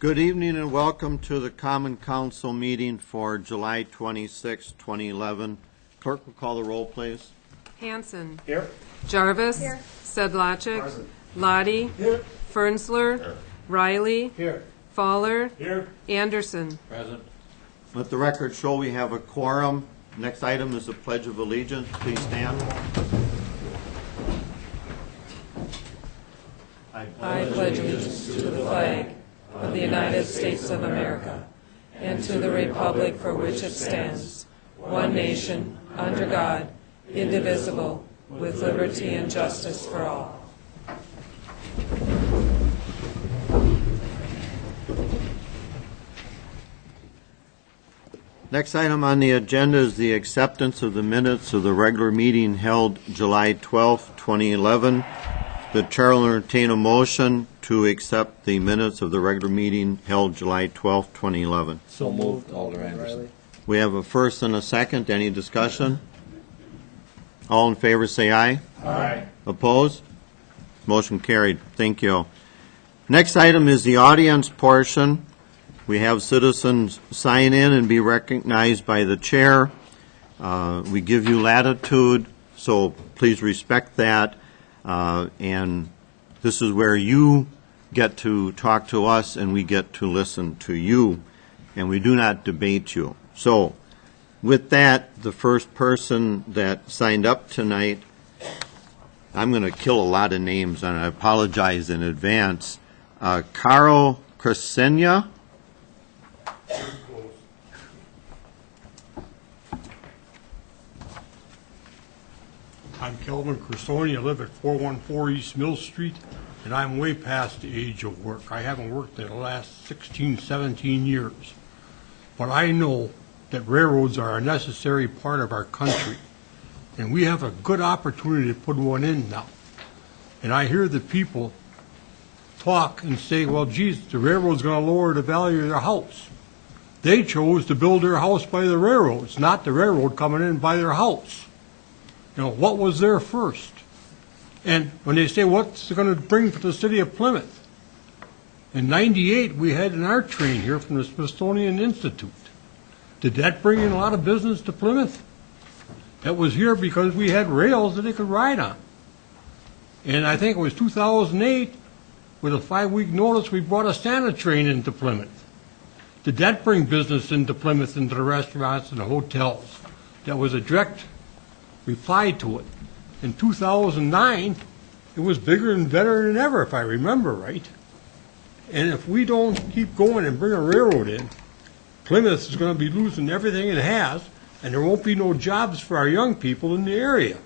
Good evening and welcome to the Common Council meeting for July 26, 2011. Clerk will call the roll, please. Hanson. Here. Jarvis. Here. Sedlacek. Present. Lottie. Here. Fernsler. Here. Riley. Here. Fowler. Here. Anderson. Present. Let the record show we have a quorum. Next item is the Pledge of Allegiance. Please stand. I pledge allegiance to the flag of the United States of America and to the republic for which it stands, one nation, under God, indivisible, with liberty and justice for all. Next item on the agenda is the acceptance of the minutes of the regular meeting held July 12, 2011. The chair will entertain a motion to accept the minutes of the regular meeting held July 12, 2011. So moved, Alder Anderson. We have a first and a second. Any discussion? All in favor say aye. Aye. Opposed? Motion carried. Thank you. Next item is the audience portion. We have citizens sign in and be recognized by the chair. We give you latitude, so please respect that. And this is where you get to talk to us and we get to listen to you, and we do not debate you. So with that, the first person that signed up tonight, I'm going to kill a lot of names and I apologize in advance. Caro Crescenia. I'm Kelvin Cresoni. I live at 414 East Mill Street, and I'm way past the age of work. I haven't worked in the last 16, 17 years. But I know that railroads are a necessary part of our country, and we have a good opportunity to put one in now. And I hear the people talk and say, well, geez, the railroad's going to lower the value of their house. They chose to build their house by the railroads, not the railroad coming in by their house. You know, what was there first? And when they say, what's it going to bring for the city of Plymouth? In '98, we had an art train here from the Smithsonian Institute. Did that bring in a lot of business to Plymouth? That was here because we had rails that they could ride on. And I think it was 2008, with a 5-week notice, we brought a Santa train into Plymouth. Did that bring business into Plymouth, into the restaurants and the hotels? That was a direct reply to it. In 2009, it was bigger and better than ever, if I remember right. And if we don't keep going and bring a railroad in, Plymouth is going to be losing everything it has, and there won't be no jobs for our young people in the area.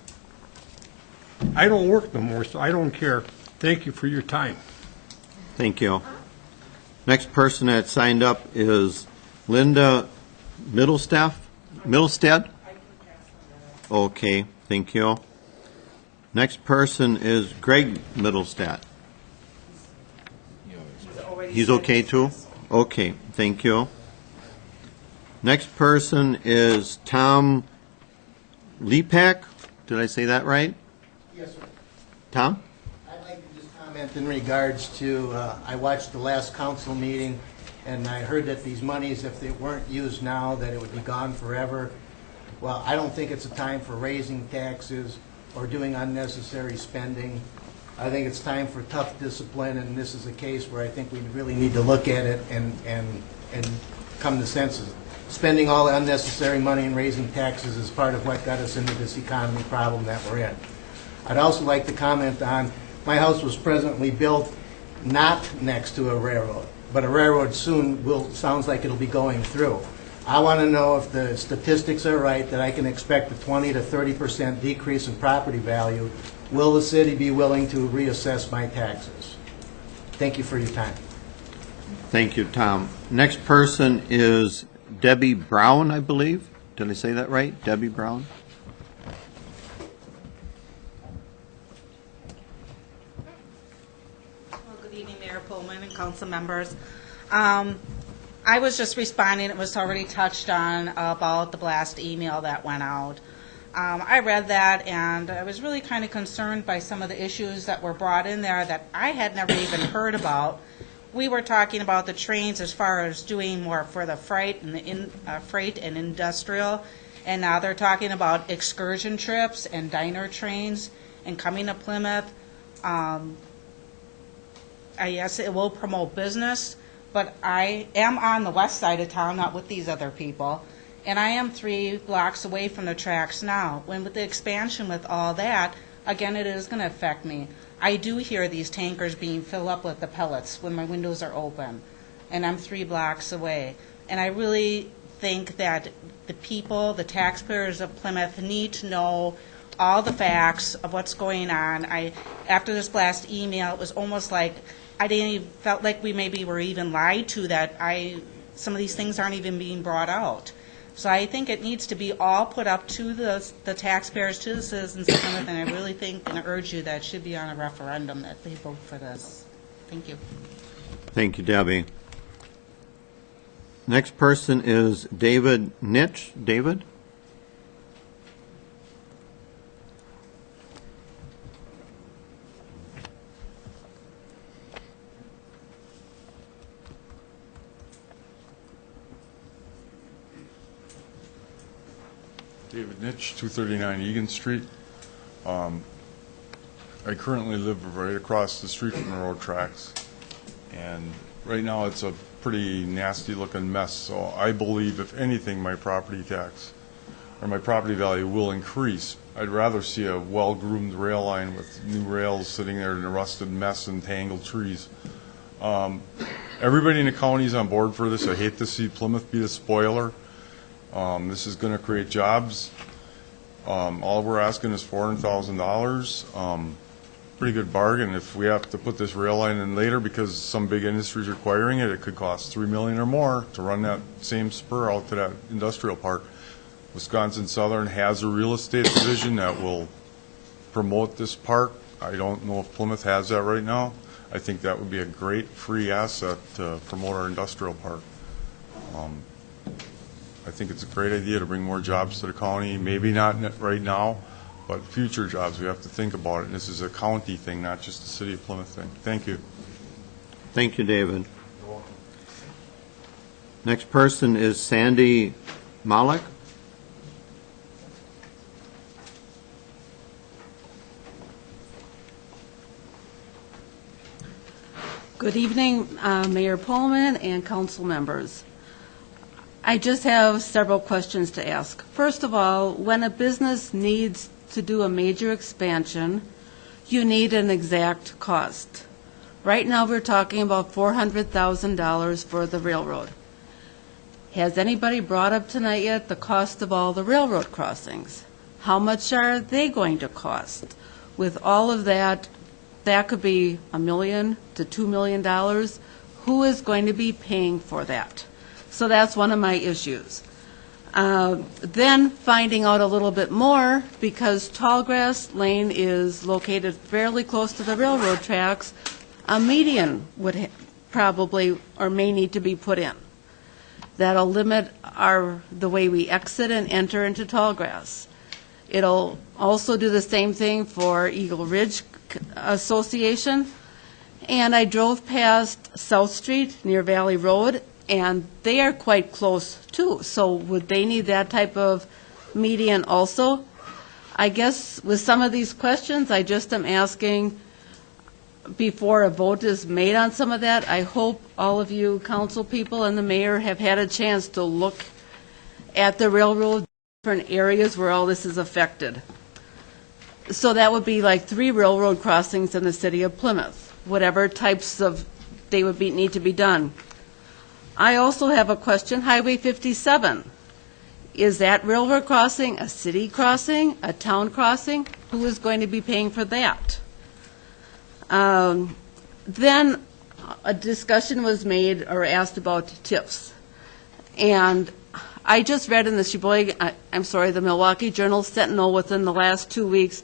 I don't work no more, so I don't care. Thank you for your time. Thank you. Next person that signed up is Linda Middlestead? Okay, thank you. Next person is Greg Middlestead. He's okay too? Okay, thank you. Next person is Tom Lepak. Did I say that right? Yes, sir. Tom? I'd like to just comment in regards to, I watched the last council meeting, and I heard that these monies, if they weren't used now, that it would be gone forever. Well, I don't think it's a time for raising taxes or doing unnecessary spending. I think it's time for tough discipline, and this is a case where I think we really need to look at it and come to senses. Spending all the unnecessary money and raising taxes is part of what got us into this economy problem that we're in. I'd also like to comment on, my house was presently built not next to a railroad, but a railroad soon sounds like it'll be going through. I want to know if the statistics are right, that I can expect a 20 to 30% decrease in property value. Will the city be willing to reassess my taxes? Thank you for your time. Thank you, Tom. Next person is Debbie Brown, I believe. Did I say that right? Debbie Brown? Well, good evening, Mayor Pullman and council members. I was just responding, it was already touched on about the blast email that went out. I read that, and I was really kind of concerned by some of the issues that were brought in there that I had never even heard about. We were talking about the trains as far as doing more for the freight and freight and industrial, and now they're talking about excursion trips and diner trains and coming to Plymouth. I guess it will promote business, but I am on the west side of town, not with these other people. And I am 3 blocks away from the tracks now. When with the expansion with all that, again, it is going to affect me. I do hear these tankers being filled up with the pellets when my windows are open, and I'm 3 blocks away. And I really think that the people, the taxpayers of Plymouth, need to know all the facts of what's going on. After this last email, it was almost like I didn't even felt like we maybe were even lied to, that some of these things aren't even being brought out. So I think it needs to be all put up to the taxpayers, to the citizens of Plymouth, and I really think and urge you that it should be on a referendum, that they vote for this. Thank you. Thank you, Debbie. Next person is David Nitch. David? David Nitch, 239 Egan Street. I currently live right across the street from the road tracks, and right now it's a pretty nasty looking mess. So I believe, if anything, my property tax or my property value will increase. I'd rather see a well-groomed rail line with new rails sitting there in a rusted mess and tangled trees. Everybody in the county is on board for this. I hate to see Plymouth be the spoiler. This is going to create jobs. All we're asking is $400,000. Pretty good bargain. If we have to put this rail line in later because some big industry is requiring it, it could cost $3 million or more to run that same spur out to that industrial park. Wisconsin Southern has a real estate division that will promote this park. I don't know if Plymouth has that right now. I think that would be a great free asset to promote our industrial park. I think it's a great idea to bring more jobs to the county, maybe not right now, but future jobs. We have to think about it. And this is a county thing, not just a city of Plymouth thing. Thank you. Thank you, David. Next person is Sandy Malik. Good evening, Mayor Pullman and council members. I just have several questions to ask. First of all, when a business needs to do a major expansion, you need an exact cost. Right now, we're talking about $400,000 for the railroad. Has anybody brought up tonight yet the cost of all the railroad crossings? How much are they going to cost? With all of that, that could be $1 million to $2 million. Who is going to be paying for that? So that's one of my issues. Then finding out a little bit more, because Tallgrass Lane is located fairly close to the railroad tracks, a median would probably or may need to be put in. That'll limit the way we exit and enter into Tallgrass. It'll also do the same thing for Eagle Ridge Association. And I drove past South Street near Valley Road, and they are quite close too. So would they need that type of median also? I guess with some of these questions, I just am asking, before a vote is made on some of that, I hope all of you council people and the mayor have had a chance to look at the railroad, different areas where all this is affected. So that would be like 3 railroad crossings in the city of Plymouth, whatever types of, they would need to be done. I also have a question, Highway 57. Is that railroad crossing a city crossing, a town crossing? Who is going to be paying for that? Then a discussion was made or asked about TIFs. And I just read in the Milwaukee Journal Sentinel within the last 2 weeks,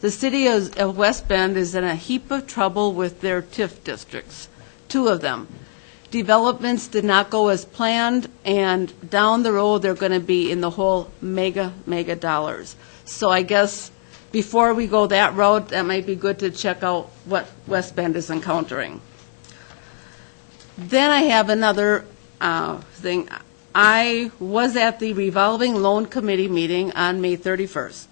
the city of West Bend is in a heap of trouble with their TIF districts, 2 of them. Developments did not go as planned, and down the road, they're going to be in the whole mega dollars. So I guess before we go that route, that might be good to check out what West Bend is encountering. Then I have another thing. I was at the revolving loan committee meeting on May 31st.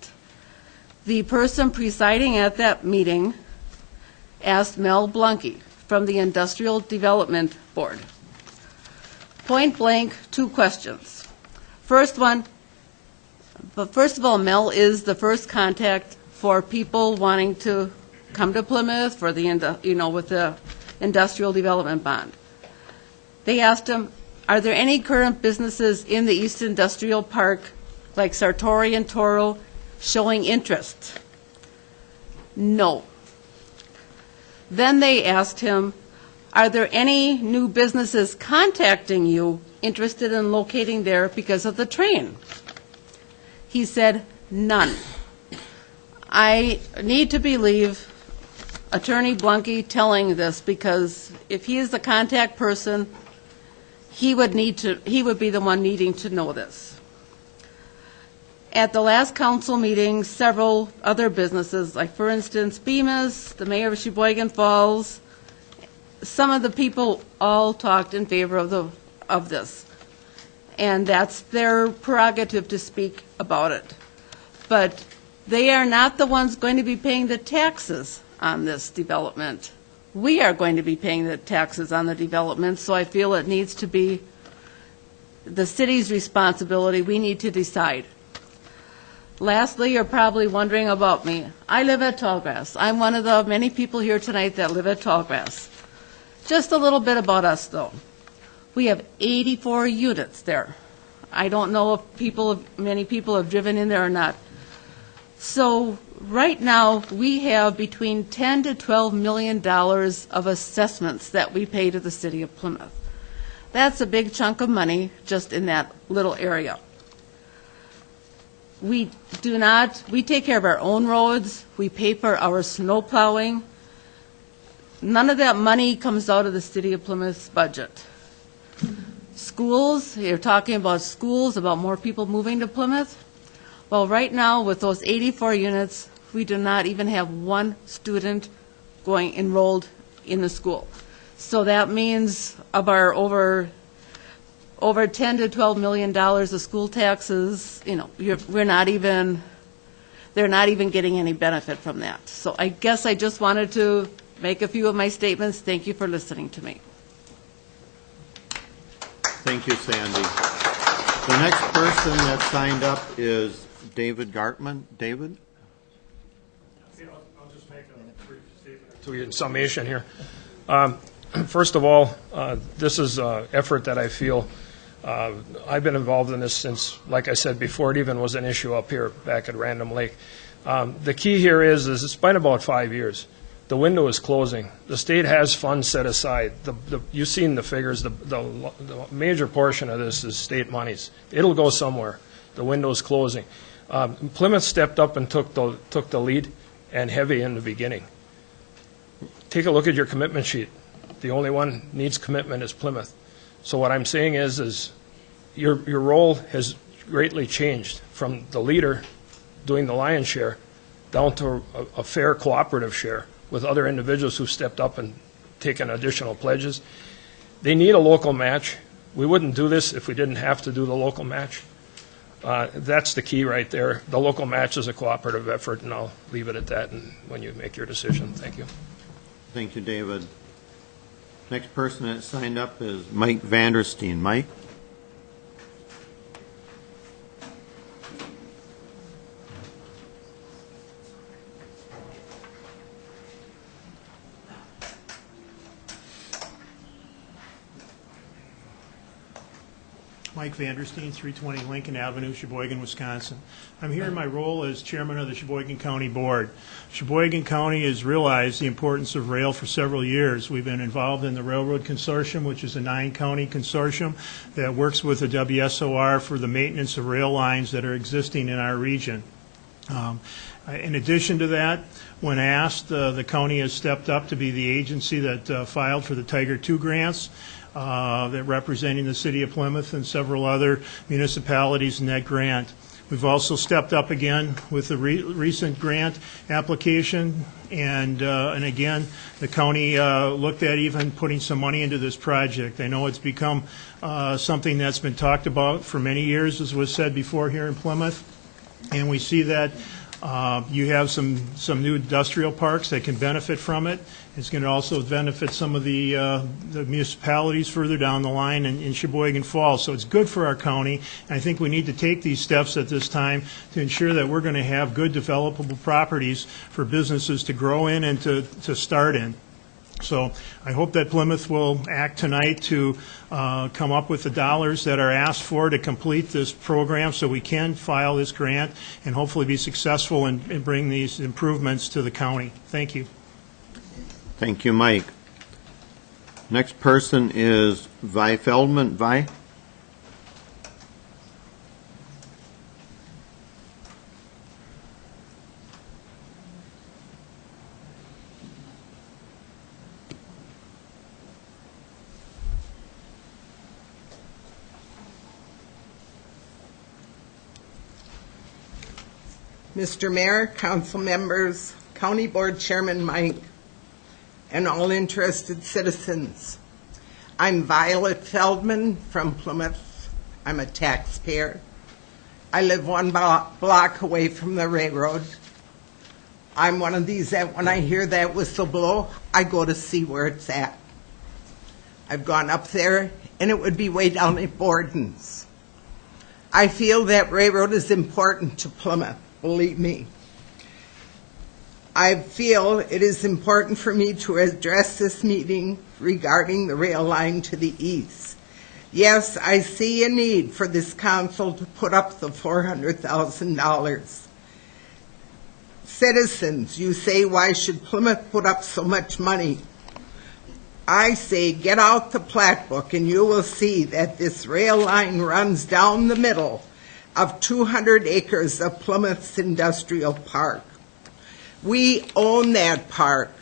The person presiding at that meeting asked Mel Blunky from the Industrial Development Board, point blank, 2 questions. First of all, Mel is the first contact for people wanting to come to Plymouth for the, with the industrial development bond. They asked him, are there any current businesses in the East Industrial Park, like Sartori and Toro, showing interest? No. Then they asked him, are there any new businesses contacting you interested in locating there because of the train? He said, none. I need to believe Attorney Blunky telling this, because if he is the contact person, he would be the one needing to know this. At the last council meeting, several other businesses, like for instance, Bemis, the mayor of Sheboygan Falls, some of the people all talked in favor of this. And that's their prerogative to speak about it. But they are not the ones going to be paying the taxes on this development. We are going to be paying the taxes on the development, so I feel it needs to be the city's responsibility. We need to decide. Lastly, you're probably wondering about me. I live at Tallgrass. I'm one of the many people here tonight that live at Tallgrass. Just a little bit about us, though. We have 84 units there. I don't know if many people have driven in there or not. So right now, we have between $10 to $12 million of assessments that we pay to the city of Plymouth. That's a big chunk of money just in that little area. We take care of our own roads. We pay for our snow plowing. None of that money comes out of the city of Plymouth's budget. Schools, you're talking about schools, about more people moving to Plymouth. Well, right now, with those 84 units, we do not even have 1 student enrolled in the school. So that means of our over $10 to $12 million of school taxes, they're not even getting any benefit from that. So I guess I just wanted to make a few of my statements. Thank you for listening to me. Thank you, Sandy. The next person that signed up is David Gartman. David? I'll just make a brief statement to you in summation here. First of all, this is an effort that I feel I've been involved in this since, like I said before, it even was an issue up here back at Random Lake. The key here is it's been about 5 years. The window is closing. The state has funds set aside. You've seen the figures. The major portion of this is state monies. It'll go somewhere. The window is closing. Plymouth stepped up and took the lead, and heavy in the beginning. Take a look at your commitment sheet. The only one needs commitment is Plymouth. So what I'm saying is your role has greatly changed from the leader doing the lion's share down to a fair cooperative share with other individuals who stepped up and taken additional pledges. They need a local match. We wouldn't do this if we didn't have to do the local match. That's the key right there. The local match is a cooperative effort, and I'll leave it at that and when you make your decision. Thank you. Thank you, David. Next person that signed up is Mike Vandersteen. Mike? Mike Vandersteen, 320 Lincoln Avenue, Sheboygan, Wisconsin. I'm here in my role as chairman of the Sheboygan County Board. Sheboygan County has realized the importance of rail for several years. We've been involved in the Railroad Consortium, which is a 9-county consortium that works with the WSOR for the maintenance of rail lines that are existing in our region. In addition to that, when asked, the county has stepped up to be the agency that filed for the Tiger II grants, that representing the city of Plymouth and several other municipalities in that grant. We've also stepped up again with the recent grant application, and again, the county looked at even putting some money into this project. I know it's become something that's been talked about for many years, as was said before here in Plymouth, and we see that you have some new industrial parks that can benefit from it. It's going to also benefit some of the municipalities further down the line in Sheboygan Falls. So it's good for our county, and I think we need to take these steps at this time to ensure that we're going to have good developable properties for businesses to grow in and to start in. So I hope that Plymouth will act tonight to come up with the dollars that are asked for to complete this program so we can file this grant and hopefully be successful and bring these improvements to the county. Thank you. Thank you, Mike. Next person is Vi Feldman. Vi? Mr. Mayor, council members, County Board Chairman Mike, and all interested citizens. I'm Violet Feldman from Plymouth. I'm a taxpayer. I live one block away from the railroad. I'm one of these that when I hear that whistle blow, I go to see where it's at. I've gone up there, and it would be way down at Borden's. I feel that railroad is important to Plymouth. Believe me. I feel it is important for me to address this meeting regarding the rail line to the east. Yes, I see a need for this council to put up the $400,000. Citizens, you say, why should Plymouth put up so much money? I say, get out the plat book and you will see that this rail line runs down the middle of 200 acres of Plymouth's industrial park. We own that park.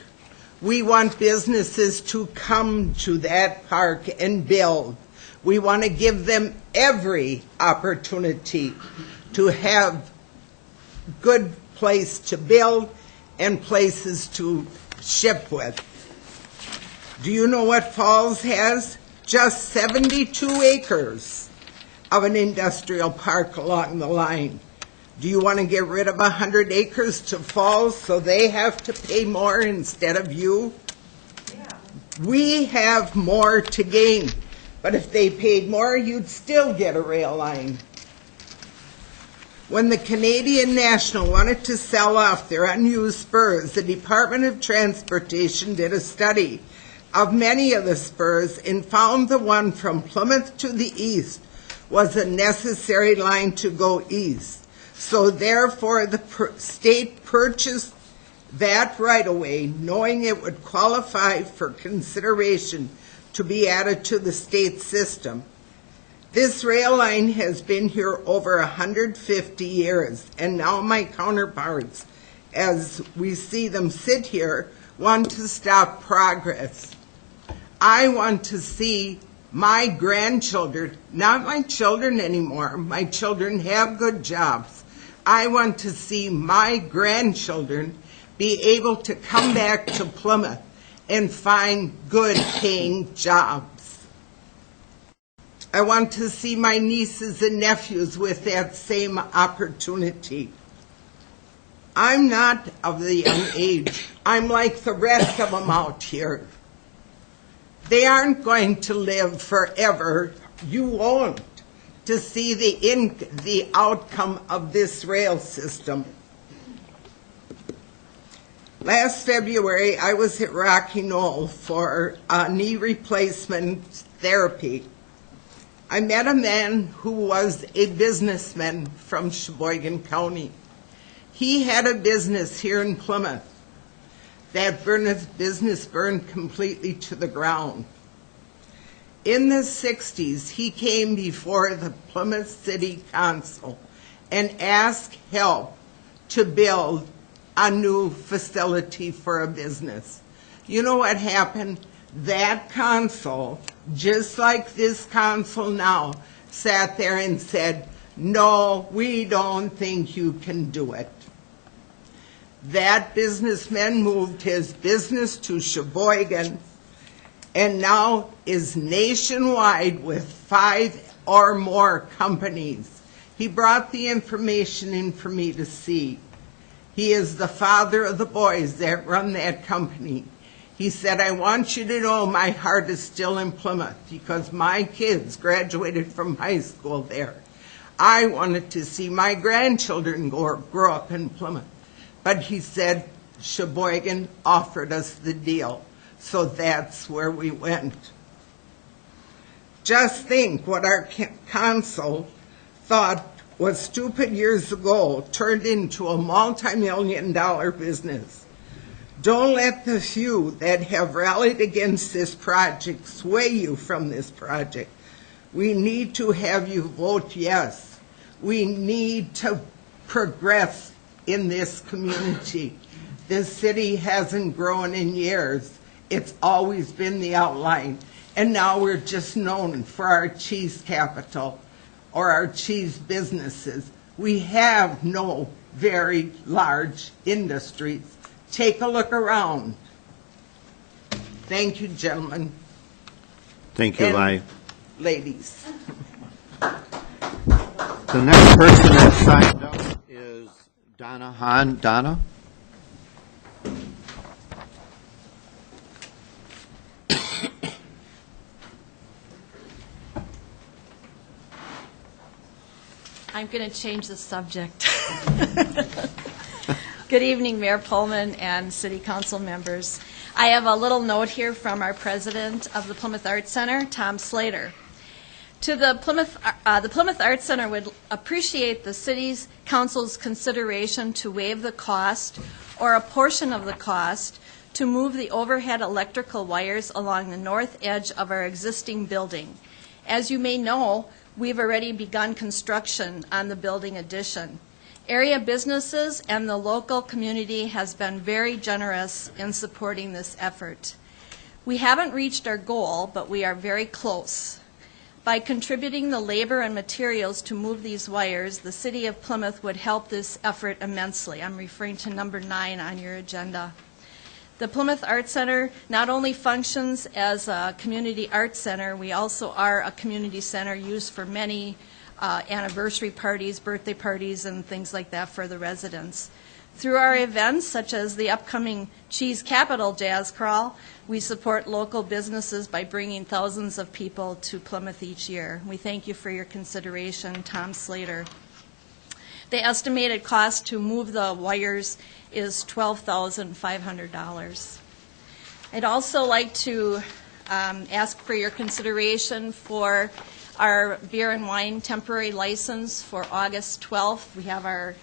We want businesses to come to that park and build. We want to give them every opportunity to have good place to build and places to ship with. Do you know what Falls has? Just 72 acres of an industrial park along the line. Do you want to get rid of 100 acres to Falls so they have to pay more instead of you? Yeah. We have more to gain, but if they paid more, you'd still get a rail line. When the Canadian National wanted to sell off their unused spurs, the Department of Transportation did a study of many of the spurs and found the one from Plymouth to the east was a necessary line to go east. So therefore, the state purchased that right-of-way, knowing it would qualify for consideration to be added to the state system. This rail line has been here over 150 years, and now my counterparts, as we see them sit here, want to stop progress. I want to see my grandchildren, not my children anymore, my children have good jobs. I want to see my grandchildren be able to come back to Plymouth and find good paying jobs. I want to see my nieces and nephews with that same opportunity. I'm not of the young age. I'm like the rest of them out here. They aren't going to live forever. You won't, to see the outcome of this rail system. Last February, I was at Rocky Knoll for knee replacement therapy. I met a man who was a businessman from Sheboygan County. He had a business here in Plymouth. That business burned completely to the ground. In the 60s, he came before the Plymouth City Council and asked help to build a new facility for a business. You know what happened? That council, just like this council now, sat there and said, no, we don't think you can do it. That businessman moved his business to Sheboygan and now is nationwide with 5 or more companies. He brought the information in for me to see. He is the father of the boys that run that company. He said, I want you to know my heart is still in Plymouth because my kids graduated from high school there. I wanted to see my grandchildren grow up in Plymouth. But he said, Sheboygan offered us the deal, so that's where we went. Just think what our council thought was stupid years ago turned into a multi-million-dollar business. Don't let the few that have rallied against this project sway you from this project. We need to have you vote yes. We need to progress in this community. This city hasn't grown in years. It's always been the outline. And now we're just known for our cheese capital or our cheese businesses. We have no very large industries. Take a look around. Thank you, gentlemen. Thank you, and Vi. ladies. The next person that signed up is Donna Hahn. Donna? I'm going to change the subject. Good evening, Mayor Pullman and City Council members. I have a little note here from our president of the Plymouth Arts Center, Tom Slater. To the Plymouth Arts Center would appreciate the City's Council's consideration to waive the cost or a portion of the cost to move the overhead electrical wires along the north edge of our existing building. As you may know, we've already begun construction on the building addition. Area businesses and the local community has been very generous in supporting this effort. We haven't reached our goal, but we are very close. By contributing the labor and materials to move these wires, the City of Plymouth would help this effort immensely. I'm referring to number 9 on your agenda. The Plymouth Arts Center not only functions as a community arts center, we also are a community center used for many anniversary parties, birthday parties, and things like that for the residents. Through our events, such as the upcoming Cheese Capital Jazz Crawl, we support local businesses by bringing thousands of people to Plymouth each year. We thank you for your consideration, Tom Slater. The estimated cost to move the wires is $12,500. I'd also like to ask for your consideration for our beer and wine temporary license for August 12th. We have our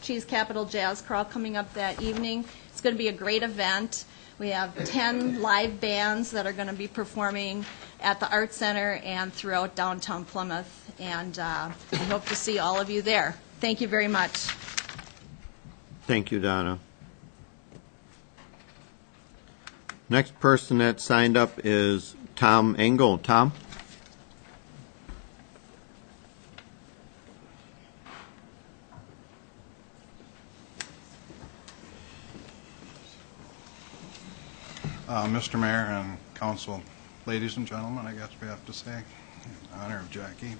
Cheese Capital Jazz Crawl coming up that evening. It's going to be a great event. We have 10 live bands that are going to be performing at the Art Center and throughout downtown Plymouth, and we hope to see all of you there. Thank you very much. Thank you, Donna. Next person that signed up is Tom Engel. Tom? Mr. Mayor and Council, ladies and gentlemen, I guess we have to say, in honor of Jackie,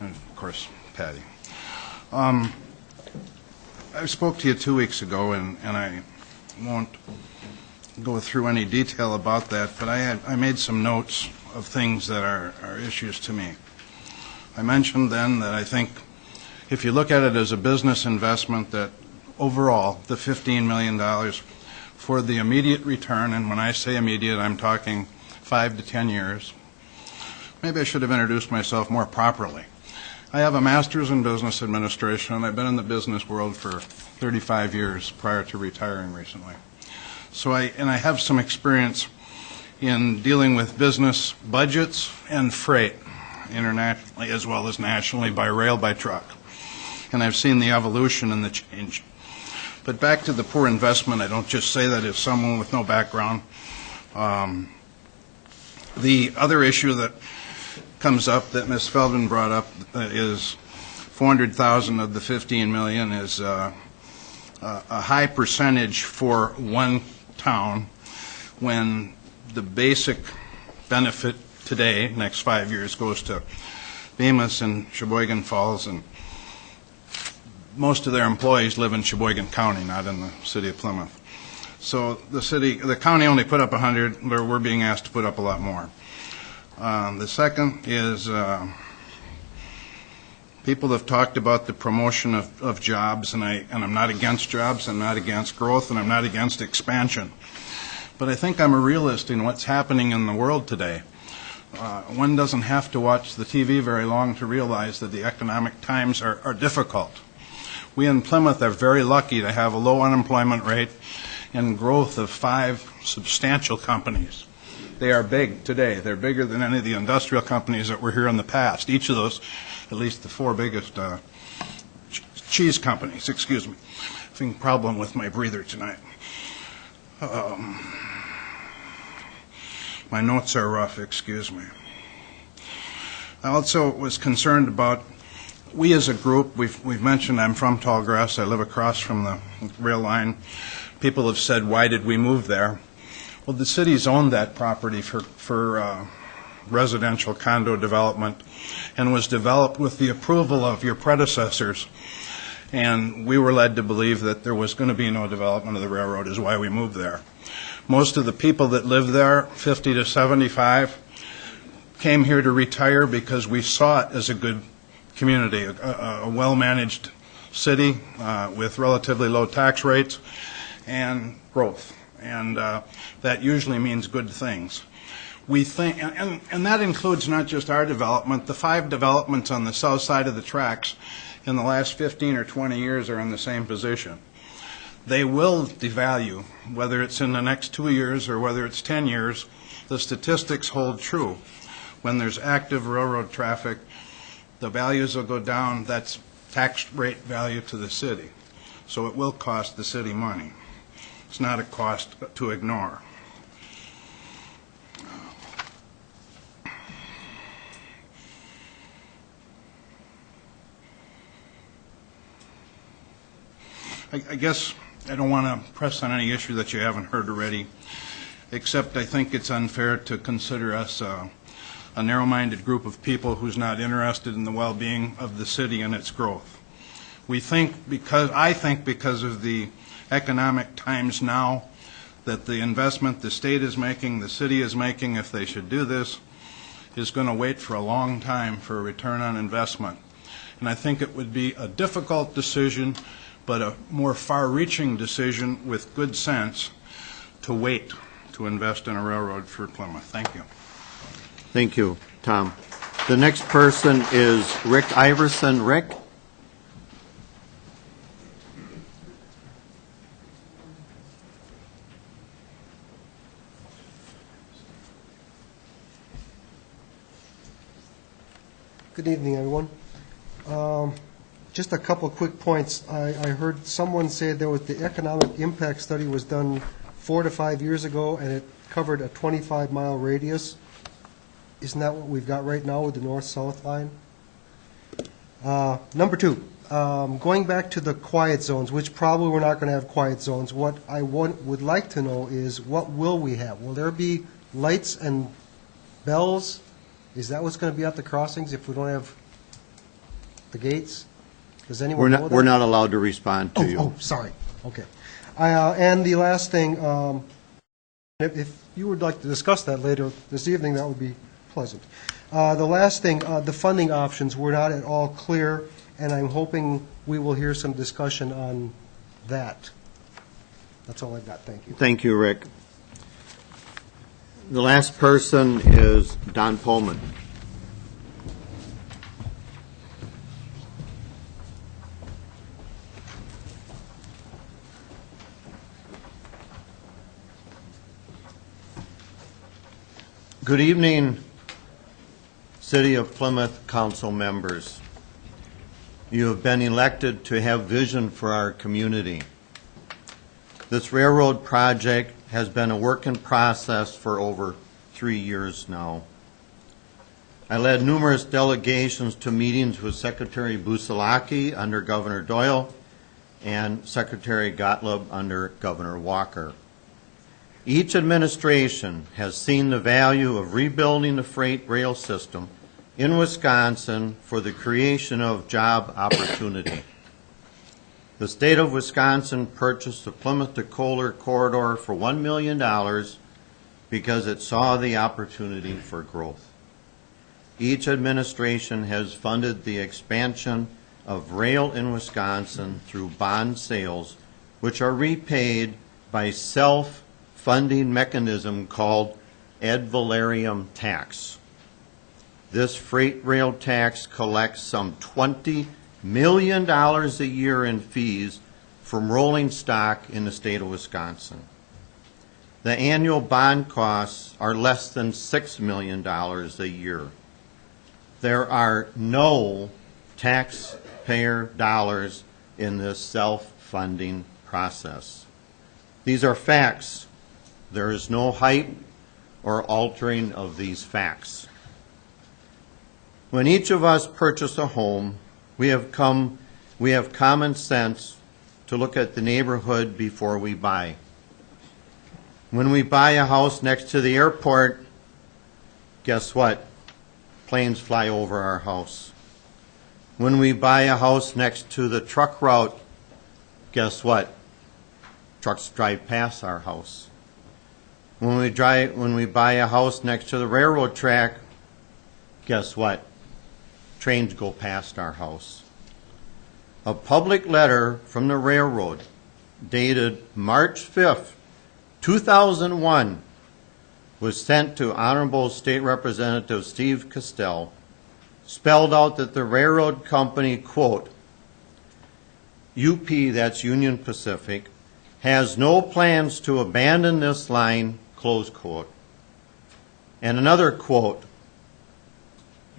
and of course, Patty. I spoke to you 2 weeks ago, and I won't go through any detail about that, but I made some notes of things that are issues to me. I mentioned then that I think if you look at it as a business investment, that overall, the $15 million for the immediate return, and when I say immediate, I'm talking 5 to 10 years. Maybe I should have introduced myself more properly. I have a master's in business administration, and I've been in the business world for 35 years prior to retiring recently. So I have some experience in dealing with business budgets and freight, internationally as well as nationally, by rail, by truck. And I've seen the evolution and the change. But back to the poor investment, I don't just say that as someone with no background. The other issue that comes up that Ms. Feldman brought up is $400,000 of the $15 million is a high percentage for one town when the basic benefit today, next 5 years, goes to Bemis and Sheboygan Falls, and most of their employees live in Sheboygan County, not in the city of Plymouth. So the county only put up 100, but we're being asked to put up a lot more. The second is people have talked about the promotion of jobs, and I'm not against jobs, I'm not against growth, and I'm not against expansion. But I think I'm a realist in what's happening in the world today. One doesn't have to watch the TV very long to realize that the economic times are difficult. We in Plymouth are very lucky to have a low unemployment rate and growth of 5 substantial companies. They are big today. They're bigger than any of the industrial companies that were here in the past. Each of those, at least the 4 biggest cheese companies, excuse me. Having a problem with my breather tonight. My notes are rough, excuse me. I also was concerned about, we as a group, we've mentioned I'm from Tallgrass, I live across from the rail line. People have said, why did we move there? Well, the city's owned that property for residential condo development and was developed with the approval of your predecessors. And we were led to believe that there was going to be no development of the railroad, is why we moved there. Most of the people that live there, 50 to 75, came here to retire because we saw it as a good community, a well-managed city with relatively low tax rates and growth. And that usually means good things. We think, and that includes not just our development, the 5 developments on the south side of the tracks in the last 15 or 20 years are in the same position. They will devalue, whether it's in the next 2 years or whether it's 10 years. The statistics hold true. When there's active railroad traffic, the values will go down. That's tax rate value to the city. So it will cost the city money. It's not a cost to ignore. I guess I don't want to press on any issue that you haven't heard already, except I think it's unfair to consider us a narrow-minded group of people who's not interested in the well-being of the city and its growth. I think because of the economic times now, that the investment the state is making, the city is making, if they should do this, is going to wait for a long time for a return on investment. And I think it would be a difficult decision, but a more far-reaching decision with good sense to wait to invest in a railroad for Plymouth. Thank you. Thank you, Tom. The next person is Rick Iverson. Rick? Good evening, everyone. Just a couple of quick points. I heard someone say there was the economic impact study was done 4 to 5 years ago, and it covered a 25-mile radius. Isn't that what we've got right now with the north-south line? Number 2, going back to the quiet zones, which probably we're not going to have quiet zones, what I would like to know is what will we have? Will there be lights and bells? Is that what's going to be at the crossings if we don't have the gates? Does anyone know that? We're not allowed to respond to you. Oh, sorry. Okay. And the last thing, if you would like to discuss that later this evening, that would be pleasant. The last thing, the funding options were not at all clear, and I'm hoping we will hear some discussion on that. That's all I've got. Thank you. Thank you, Rick. The last person is Don Pullman. Good evening, City of Plymouth Council members. You have been elected to have vision for our community. This railroad project has been a work in process for over 3 years now. I led numerous delegations to meetings with Secretary Busalaki under Governor Doyle and Secretary Gottlieb under Governor Walker. Each administration has seen the value of rebuilding the freight rail system in Wisconsin for the creation of job opportunity. The state of Wisconsin purchased the Plymouth to Kohler corridor for $1 million because it saw the opportunity for growth. Each administration has funded the expansion of rail in Wisconsin through bond sales, which are repaid by self-funding mechanism called ad valorem tax. This freight rail tax collects some $20 million a year in fees from rolling stock in the state of Wisconsin. The annual bond costs are less than $6 million a year. There are no taxpayer dollars in this self-funding process. These are facts. There is no hype or altering of these facts. When each of us purchase a home, we have common sense to look at the neighborhood before we buy. When we buy a house next to the airport, guess what? Planes fly over our house. When we buy a house next to the truck route, guess what? Trucks drive past our house. When we buy a house next to the railroad track, guess what? Trains go past our house. A public letter from the railroad dated March 5th, 2001 was sent to Honorable State Representative Steve Castell, spelled out that the railroad company, quote, UP, that's Union Pacific, has no plans to abandon this line, close quote. And another quote,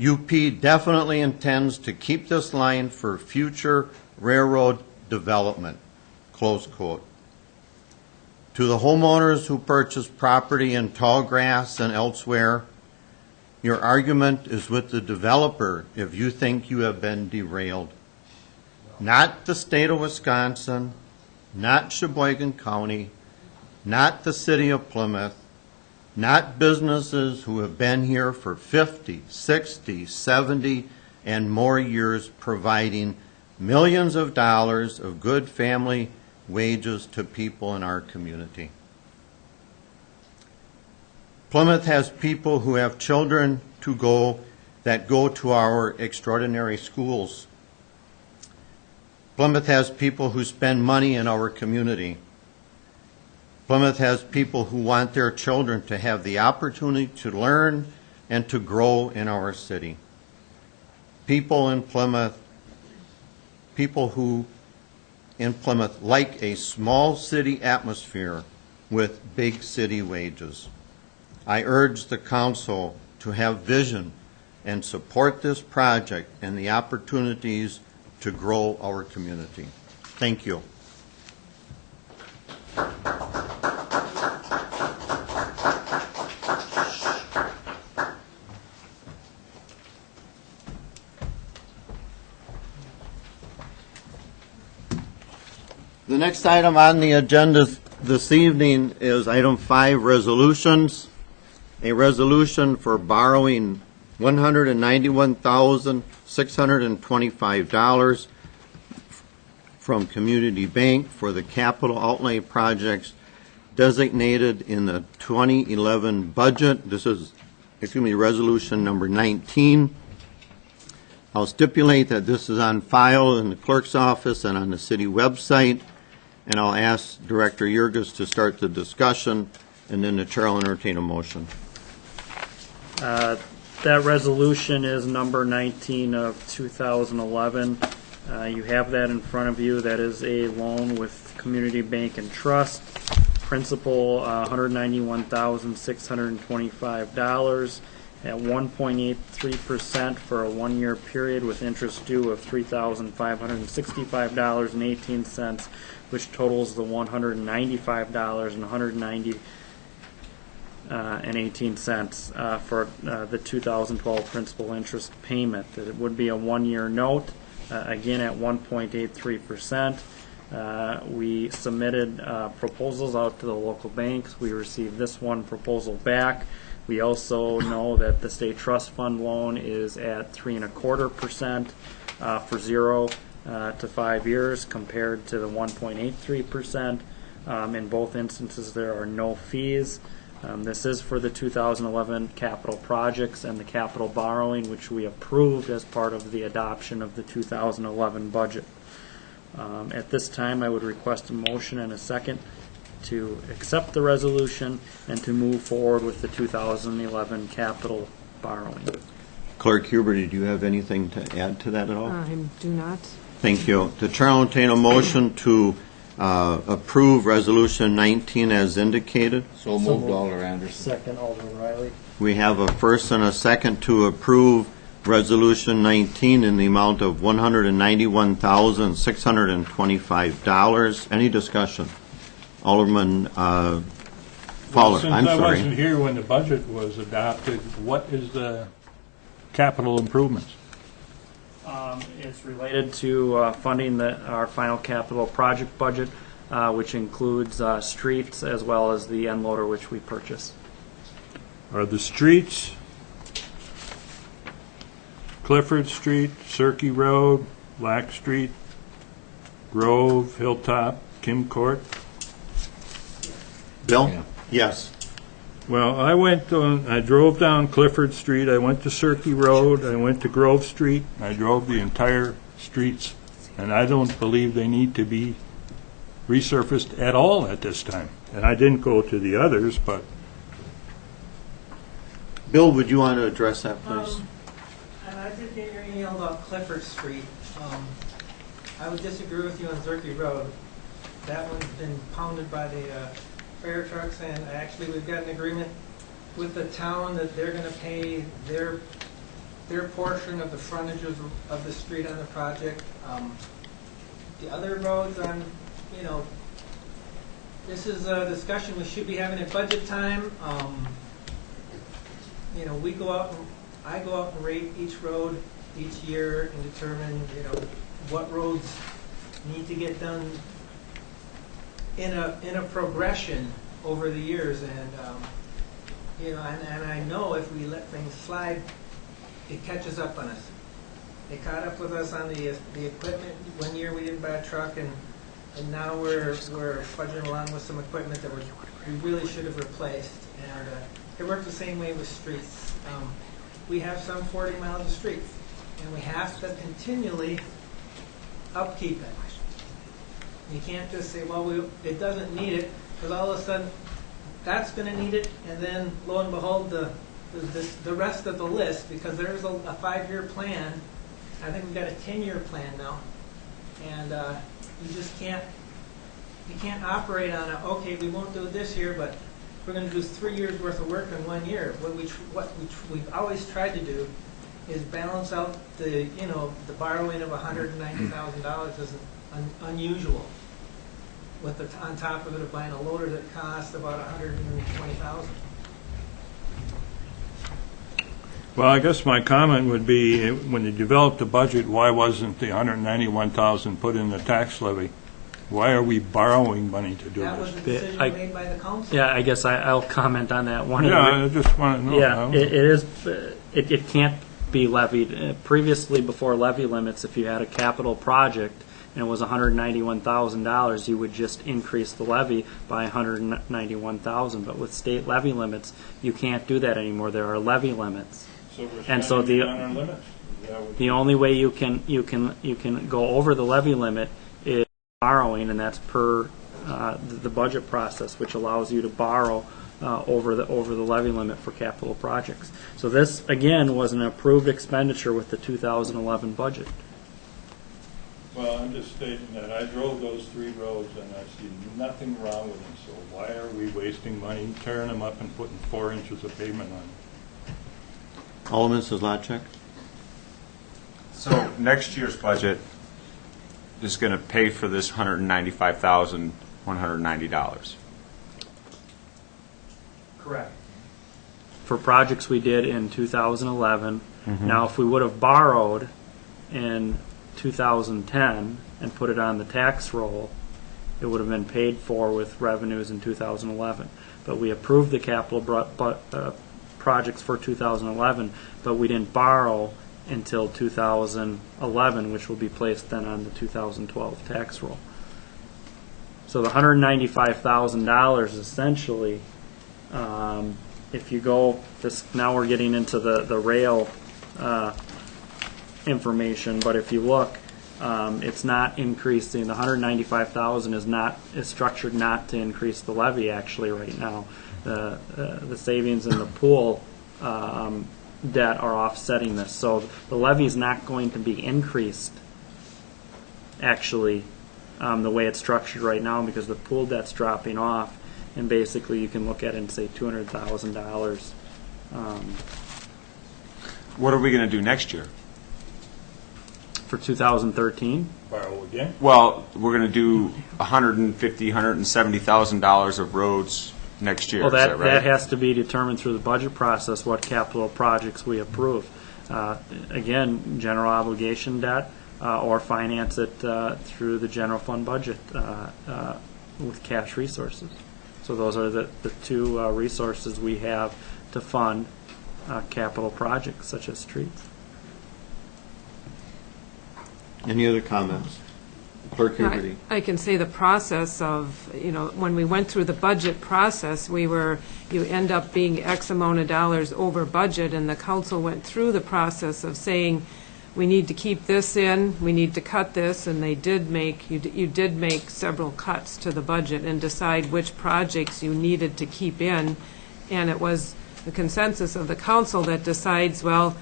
UP definitely intends to keep this line for future railroad development, close quote. To the homeowners who purchase property in Tallgrass and elsewhere, your argument is with the developer if you think you have been derailed. Not the state of Wisconsin, not Sheboygan County, not the city of Plymouth, not businesses who have been here for 50, 60, 70, and more years providing millions of dollars of good family wages to people in our community. Plymouth has people who have children that go to our extraordinary schools. Plymouth has people who spend money in our community. Plymouth has people who want their children to have the opportunity to learn and to grow in our city. People who in Plymouth like a small city atmosphere with big city wages. I urge the council to have vision and support this project and the opportunities to grow our community. Thank you. The next item on the agenda this evening is item 5, resolutions. A resolution for borrowing $191,625 from Community Bank for the capital outlay projects designated in the 2011 budget. This is, resolution number 19. I'll stipulate that this is on file in the clerk's office and on the city website, and I'll ask Director Yurgis to start the discussion, and then the chair will entertain a motion. That resolution is number 19 of 2011. You have that in front of you. That is a loan with Community Bank and Trust. Principal, $191,625 at 1.83% for a one-year period with interest due of $3,565.18, which totals the $195.18 for the 2012 principal interest payment. It would be a one-year note, again at 1.83%. We submitted proposals out to the local banks. We received this one proposal back. We also know that the state trust fund loan is at 3.25% for 0 to 5 years compared to the 1.83%. In both instances, there are no fees. This is for the 2011 capital projects and the capital borrowing, which we approved as part of the adoption of the 2011 budget. At this time, I would request a motion and a second to accept the resolution and to move forward with the 2011 capital borrowing. Clerk Huber, did you have anything to add to that at all? I do not. Thank you. The chair will entertain a motion to approve Resolution 19 as indicated. So moved, Alder Anderson. Second, Alderman Riley. We have a first and a second to approve Resolution 19 in the amount of $191,625. Any discussion? Alderman Fowler, I'm Since I sorry. wasn't here when the budget was adopted, what is the capital improvements? It's related to funding our final capital project budget, which includes streets as well as the end loader which we purchased. Are the streets Clifford Street, Cirque Road, Black Street, Grove, Hilltop, Kim Court? Bill? Yeah. Yes. Well, I drove down Clifford Street, I went to Cirque Road, I went to Grove Street, I drove the entire streets, and I don't believe they need to be resurfaced at all at this time. And I didn't go to the others, but Bill, would you want to address that, please? And I did get your email about Clifford Street. I would disagree with you on Zerke Road. That one's been pounded by the fire trucks, and actually we've got an agreement with the town that they're going to pay their portion of the frontage of the street on the project. The other roads this is a discussion we should be having at budget time. I go out and rate each road each year and determine, what roads need to get done in a progression over the years, and I know if we let things slide, it catches up on us. It caught up with us on the equipment. One year we didn't buy a truck, and now we're fudging along with some equipment that we really should have replaced. And it worked the same way with streets. We have some 40 miles of streets, and we have to continually upkeep it. You can't just say, well, it doesn't need it, because all of a sudden that's going to need it, and then lo and behold, the rest of the list, because there's a 5-year plan. I think we've got a 10-year plan now, and you just can't operate on okay, we won't do it this year, but we're going to do 3 years worth of work in 1 year. What we've always tried to do is balance out the borrowing of $190,000 is unusual. On top of it, of buying a loader that costs about $120,000. well, I guess my comment would be, when you developed the budget, why wasn't the $191,000 put in the tax levy? Why are we borrowing money to do That was this? the decision made by the council. Yeah, I guess I'll comment on that one. Yeah, I just want to know. Yeah, it can't be levied. Previously, before levy limits, if you had a capital project and it was $191,000, you would just increase the levy by $191,000. But with state levy limits, you can't do that anymore. There are levy limits. So we're And so spending on our limits? Is that what the only way you can go over the levy limit is borrowing, and that's per the budget process, which allows you to borrow over the levy limit for capital projects. So this again was an approved expenditure with the 2011 budget. Well, I'm just stating that I drove those 3 roads and I see nothing wrong with them, so why are we wasting money tearing them up and putting 4 inches of pavement on them? Alderman Slotchek? So next year's budget is going to pay for this $195,190. Correct. For projects we did in 2011. Now, if we would have borrowed in 2010 and put it on the tax roll, it would have been paid for with revenues in 2011. But we approved the capital projects for 2011, but we didn't borrow until 2011, which will be placed then on the 2012 tax roll. So the $195,000 essentially, if you go, now we're getting into the rail information, but if you look, it's not increasing. The $195,000 is structured not to increase the levy actually right now. The savings in the pool debt are offsetting this. So the levy is not going to be increased actually the way it's structured right now, because the pool debt's dropping off, and basically you can look at it and say $200,000. What are we going to do next year? For 2013? Borrow again? Well, we're going to do $170,000 of roads next year. Well, is that right? that has to be determined through the budget process, what capital projects we approve. Again, general obligation debt, or finance it through the general fund budget with cash resources. So those are the 2 resources we have to fund capital projects such as streets. Any other comments? Clerk Haverty. I can say the process of, when we went through the budget process, you end up being X amount of dollars over budget, and the council went through the process of saying, we need to keep this in, we need to cut this, and you did make several cuts to the budget and decide which projects you needed to keep in, and it was the consensus of the council that decides, well,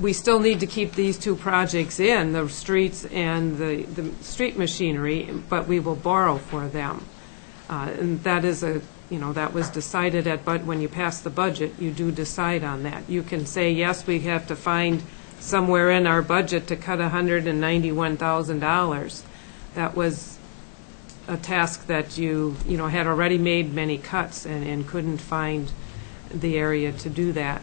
we still need to keep these 2 projects in, the streets and the street machinery, but we will borrow for them. And that is that was decided when you pass the budget, you do decide on that. You can say, yes, we have to find somewhere in our budget to cut $191,000. That was a task that you had already made many cuts and couldn't find the area to do that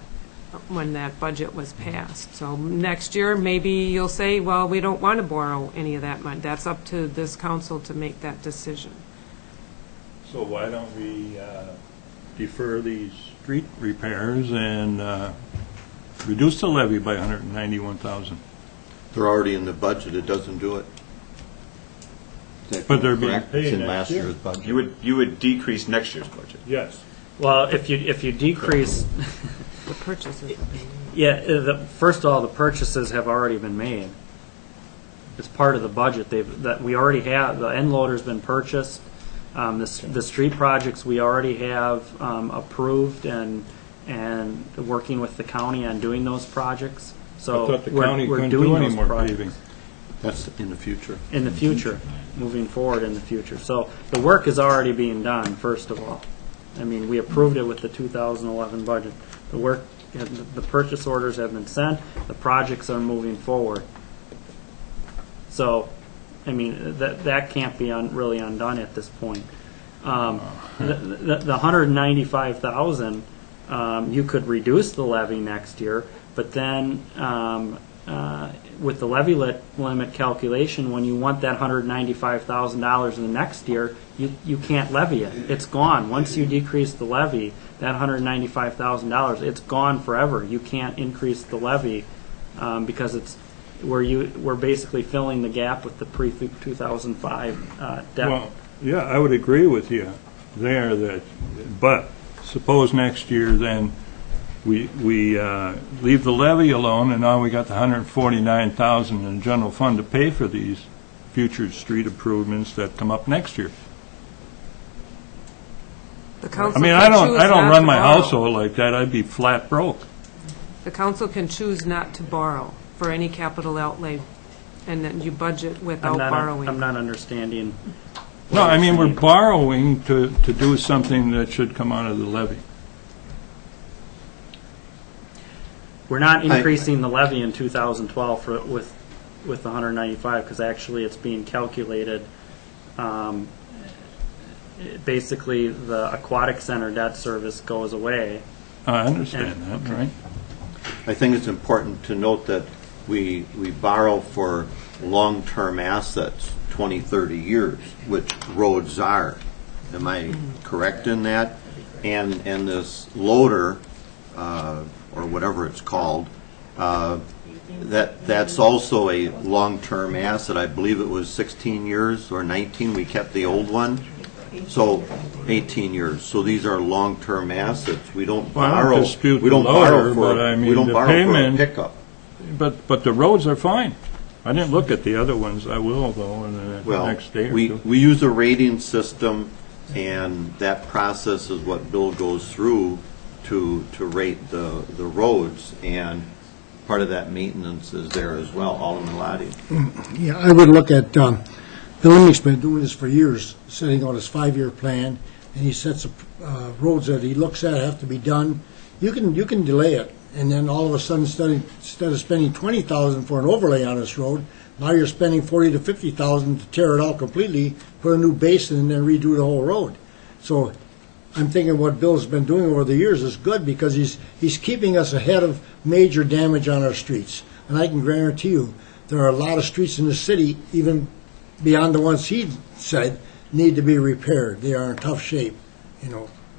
when that budget was passed. So next year, maybe you'll say, well, we don't want to borrow any of that money. That's up to this council to make that decision. So why don't we defer these street repairs and reduce the levy by $191,000? They're already in the budget. It doesn't do it. But they're being correct? paid It's in next last year. year's budget. You would decrease next year's budget. Yes. Well, if you decrease, The purchases. first of all, the purchases have already been made. It's part of the budget. That we already have. The end loader's been purchased. The street projects we already have approved and working with the county on doing those projects. So I thought the we're county couldn't doing do any those more projects. paving. That's in the future. In the future, moving forward in the future. So the work is already being done, first of all. I mean, we approved it with the 2011 budget. The work, the purchase orders have been sent, the projects are moving forward. So, I mean, that can't be really undone at this point. The $195,000, you could reduce the levy next year, but then with the levy limit calculation, when you want that $195,000 in the next year, you can't levy it. It's gone. Once you decrease the levy, that $195,000, it's gone forever. You can't increase the levy because we're basically filling the gap with the pre-2005 debt. Well, yeah, I would agree with you there but suppose next year then we leave the levy alone, and now we got the $149,000 in the general fund to pay for these future street improvements that come up next year. The council I mean, can I don't choose not run to my borrow. household like that. I'd be flat broke. The council can choose not to borrow for any capital outlay, and then you budget without borrowing. I'm not understanding. No, I mean, we're borrowing to do something that should come out of the levy. We're not increasing the levy in 2012 with the 195, because actually it's being calculated. Basically, the aquatic center debt service goes away. I understand that, right? I think it's important to note that we borrow for long-term assets, 20, 30 years, which roads are. Am I correct in that? And this loader, or whatever it's called, that's also a long-term asset. I believe it was 16 years or 19. We kept the old one. So 18 years. So these are long-term assets. We don't borrow. We don't borrow for. We don't borrow for a pickup. But the roads are fine. I didn't look at the other ones. I will though in the next day or two. We use a rating system, and that process is what Bill goes through to rate the roads, and part of that maintenance is there as well. Alderman Lottie. Yeah, I would look at. Bill Emmy's been doing this for years, setting out his 5-year plan, and he sets up roads that he looks at have to be done. You can delay it, and then all of a sudden, instead of spending $20,000 for an overlay on this road, now you're spending $40,000 to $50,000 to tear it out completely, put a new basin, and then redo the whole road. So I'm thinking what Bill's been doing over the years is good, because he's keeping us ahead of major damage on our streets. And I can guarantee you, there are a lot of streets in the city, even beyond the ones he said, need to be repaired. They are in tough shape,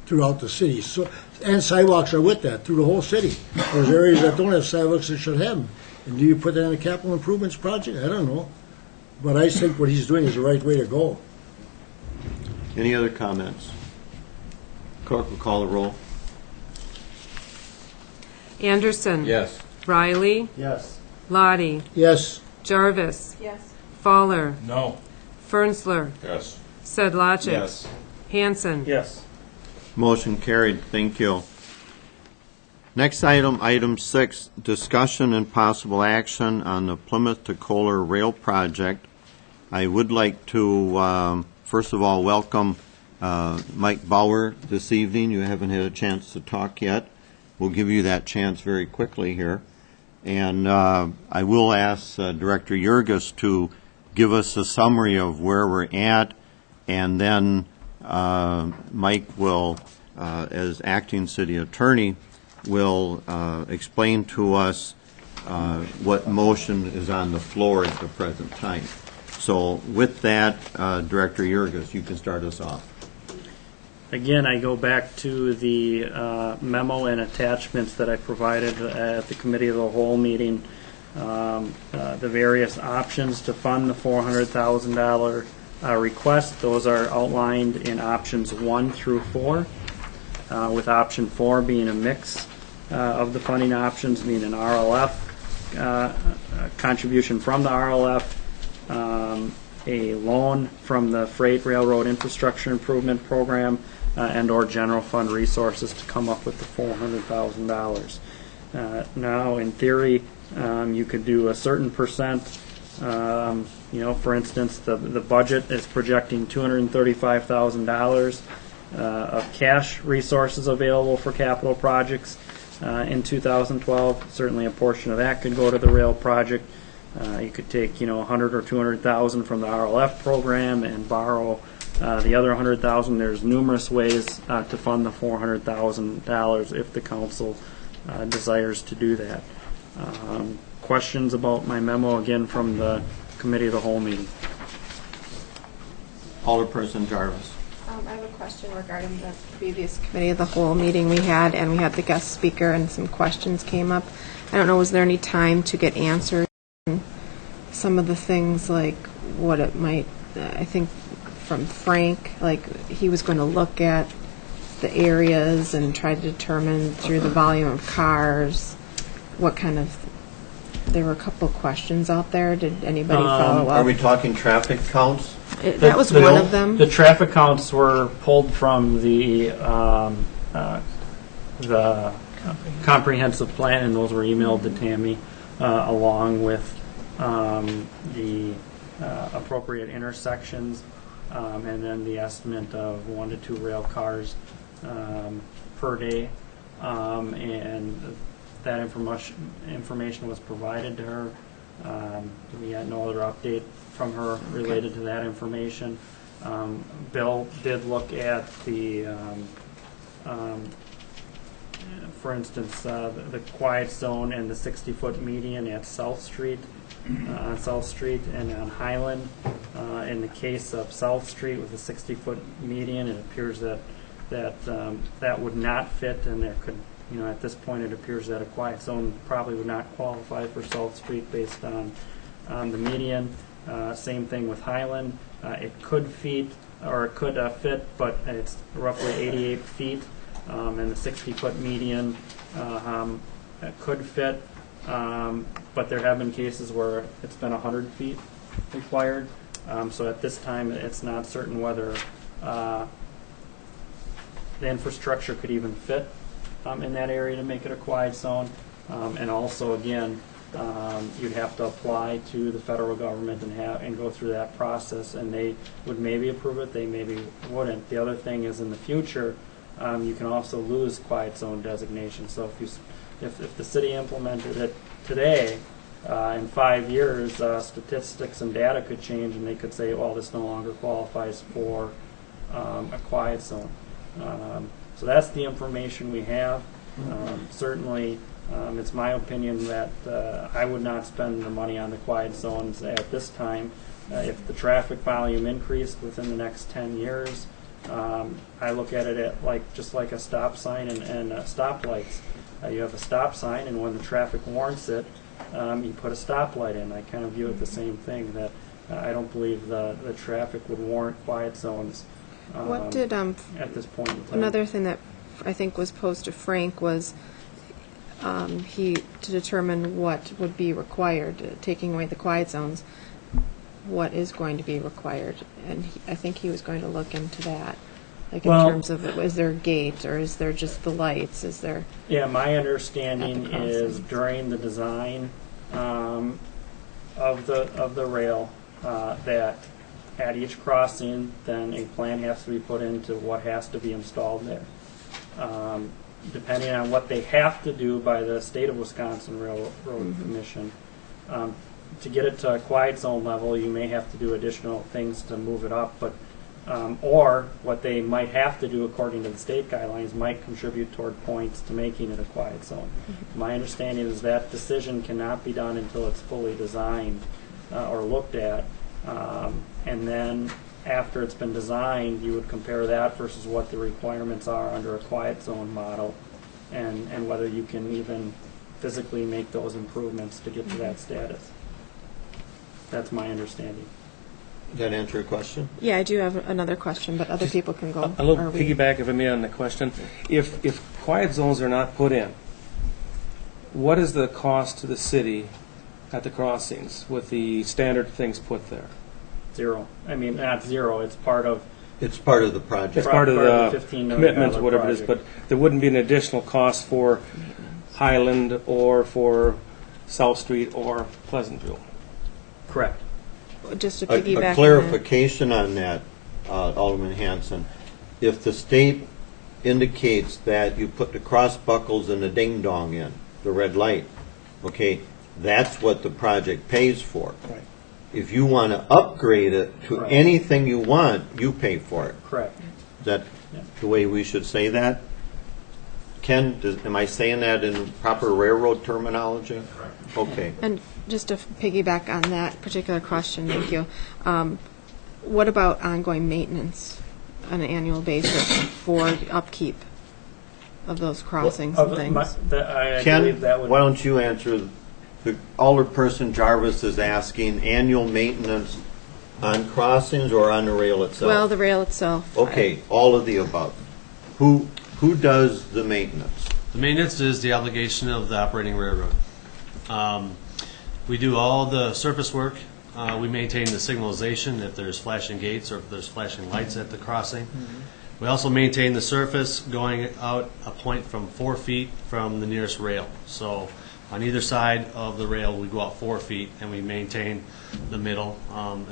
throughout the city. So, and sidewalks are with that, through the whole city. There's areas that don't have sidewalks that should have them. And do you put that in a capital improvements project? I don't know. But I think what he's doing is the right way to go. Any other comments? Clerk will call the roll. Anderson. Yes. Riley. Yes. Lottie. Yes. Jarvis. Yes. Fowler. No. Fernsler. Yes. Sedlacek. Yes. Hanson. Yes. Motion carried. Thank you. Next item, item 6, discussion and possible action on the Plymouth to Kohler Rail Project. I would like to, first of all, welcome Mike Bauer this evening. You haven't had a chance to talk yet. We'll give you that chance very quickly here. And I will ask Director Jurgis to give us a summary of where we're at, and then Mike will, as acting city attorney, will explain to us what motion is on the floor at the present time. So with that, Director Jurgis, you can start us off. Again, I go back to the memo and attachments that I provided at the Committee of the Whole meeting. The various options to fund the $400,000 request, those are outlined in options 1 through 4, with option 4 being a mix of the funding options, being an RLF, contribution from the RLF, a loan from the Freight Railroad Infrastructure Improvement Program, and or general fund resources to come up with the $400,000. Now, in theory, you could do a certain percent. For instance, the budget is projecting $235,000 of cash resources available for capital projects in 2012. Certainly, a portion of that could go to the rail project. You could take, $100,000 or $200,000 from the RLF program and borrow the other $100,000. There's numerous ways to fund the $400,000 if the council desires to do that. Questions about my memo, again, from the Committee of the Whole meeting? Alderperson Jarvis. I have a question regarding the previous Committee of the Whole meeting we had, and we had the guest speaker and some questions came up. I don't know, was there any time to get answers some of the things like what it might, I think from Frank, like he was going to look at the areas and try to determine through the volume of cars what kind of, there were a couple of questions out there. Did anybody follow up? Are we talking traffic counts? That was one of them. The traffic counts were pulled from the comprehensive plan, and those were emailed to Tammy along with the appropriate intersections, and then the estimate of 1 to 2 rail cars per day, and that information was provided to her. We had no other update from her related to that information. Bill did look at the, for instance, the quiet zone and the 60-foot median at South Street, on South Street and on Highland. In the case of South Street with a 60-foot median, it appears that that would not fit, and there could, at this point it appears that a quiet zone probably would not qualify for South Street based on the median. Same thing with Highland. It could fit, but it's roughly 88 feet, and the 60-foot median could fit, but there have been cases where it's been 100 feet required. So at this time, it's not certain whether the infrastructure could even fit in that area to make it a quiet zone. And also, again, you'd have to apply to the federal government and go through that process, and they would maybe approve it, they maybe wouldn't. The other thing is, in the future, you can also lose quiet zone designation. So if the city implemented it today, in 5 years, statistics and data could change, and they could say, well, this no longer qualifies for a quiet zone. So that's the information we have. Certainly, it's my opinion that I would not spend the money on the quiet zones at this time. If the traffic volume increased within the next 10 years, I look at it just like a stop sign and stoplights. You have a stop sign, and when the traffic warrants it, you put a stoplight in. I kind of view it the same thing, that I don't believe the traffic would warrant quiet zones What did at this point in time. Another thing that I think was posed to Frank was to determine what would be required, taking away the quiet zones, what is going to be required, and I think he was going to look into that, like in terms of, is there a gate, or is there just the lights, is there? Yeah, my understanding is during the design of the rail, that at each crossing, then a plan has to be put into what has to be installed there. Depending on what they have to do by the State of Wisconsin Railroad Commission, to get it to a quiet zone level, you may have to do additional things to move it up, but or what they might have to do according to the state guidelines might contribute toward points to making it a quiet zone. My understanding is that decision cannot be done until it's fully designed or looked at, and then after it's been designed, you would compare that versus what the requirements are under a quiet zone model, and whether you can even physically make those improvements to get to that status. That's my understanding. Does that answer your question? Yeah, I do have another question, but other people can go. A little piggyback, if I may, on the question. If quiet zones are not put in, what is the cost to the city at the crossings with the standard things put there? Zero. I mean, not zero. It's part of. It's part of the project. It's part of the $15 million commitment, or whatever project. It is. But there wouldn't be an additional cost for Highland or for South Street or Pleasantville. Correct. Just to piggyback a clarification on that, Alderman Hanson. If the state indicates that you put the cross buckles and the ding dong in, the red light, okay, that's what the project pays for. Right. If you want to upgrade it to anything you want, you pay for it. Correct. Is that the way we should say that? Ken, am I saying that in proper railroad terminology? Correct. Okay. And just to piggyback on that particular question, thank you. What about ongoing maintenance on an annual basis for the upkeep of those crossings and things? Ken, why don't you answer The Alderperson Jarvis is asking annual maintenance on crossings or on the rail itself? Well, the rail itself. Okay, all of the above. Who does the maintenance? The maintenance is the obligation of the operating railroad. We do all the surface work. We maintain the signalization if there's flashing gates or if there's flashing lights at the crossing. We also maintain the surface going out a point from 4 feet from the nearest rail. So on either side of the rail, we go out 4 feet and we maintain the middle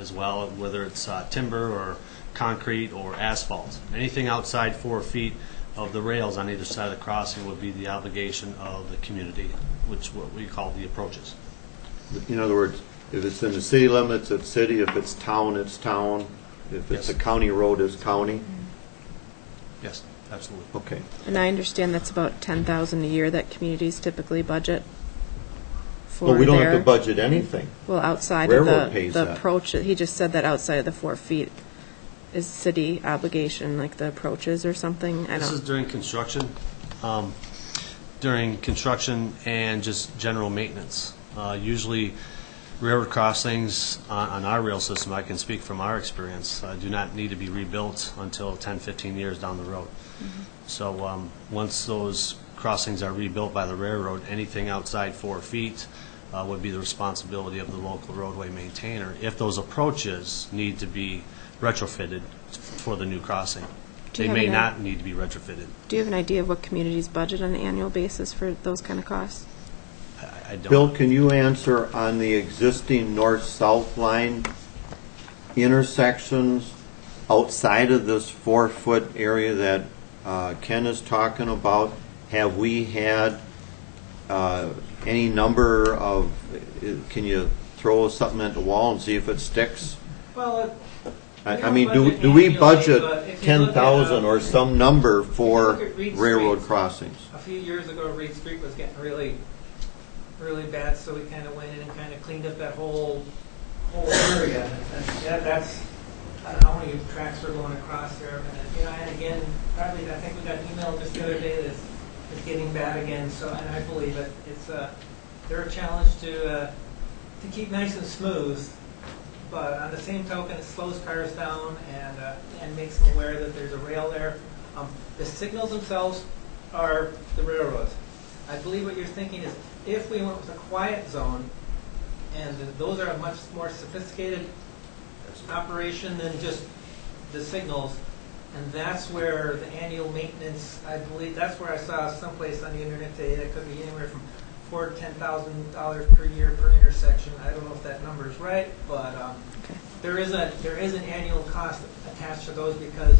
as well, whether it's timber or concrete or asphalt. Anything outside 4 feet of the rails on either side of the crossing would be the obligation of the community, which what we call the approaches. In other words, if it's in the city limits, it's city. If it's town, it's town. If it's a county road, it's county. Yes, absolutely. Okay. And I understand that's about 10,000 a year that communities typically budget for Well, we don't their, have to budget anything. Well, outside Railroad of pays the that. approach, he just said that outside of the 4 feet is city obligation, like the approaches or something. I This don't. is during construction. During construction and just general maintenance. Usually railroad crossings on our rail system, I can speak from our experience, do not need to be rebuilt until 10, 15 years down the road. So once those crossings are rebuilt by the railroad, anything outside 4 feet would be the responsibility of the local roadway maintainer if those approaches need to be retrofitted for the new crossing. Do They you have may an not need to be retrofitted. Do you have an idea of what communities budget on an annual basis for those kind of costs? I don't. Bill, can you answer on the existing north-south line intersections outside of this 4-foot area that Ken is talking about? Have we had any number of, can you throw something at the wall and see if it sticks? Well, I mean, do we budget 10,000 or some number for railroad crossings? a few years ago, Reed Street was getting really bad, so we kind of went in and kind of cleaned up that whole area. And that's, I don't know how many tracks were going across there. And again, probably, I think we got an email just the other day that it's getting bad again, so, and I believe it. They're a challenge to keep nice and smooth, but on the same token, it slows cars down and makes them aware that there's a rail there. The signals themselves are the railroads. I believe what you're thinking is if we went with a quiet zone, and those are a much more sophisticated operation than just the signals, and that's where the annual maintenance, I believe, that's where I saw someplace on the internet today that could be anywhere from $4,000 to $10,000 per year per intersection. I don't know if that number is right, but there is an annual cost attached to those because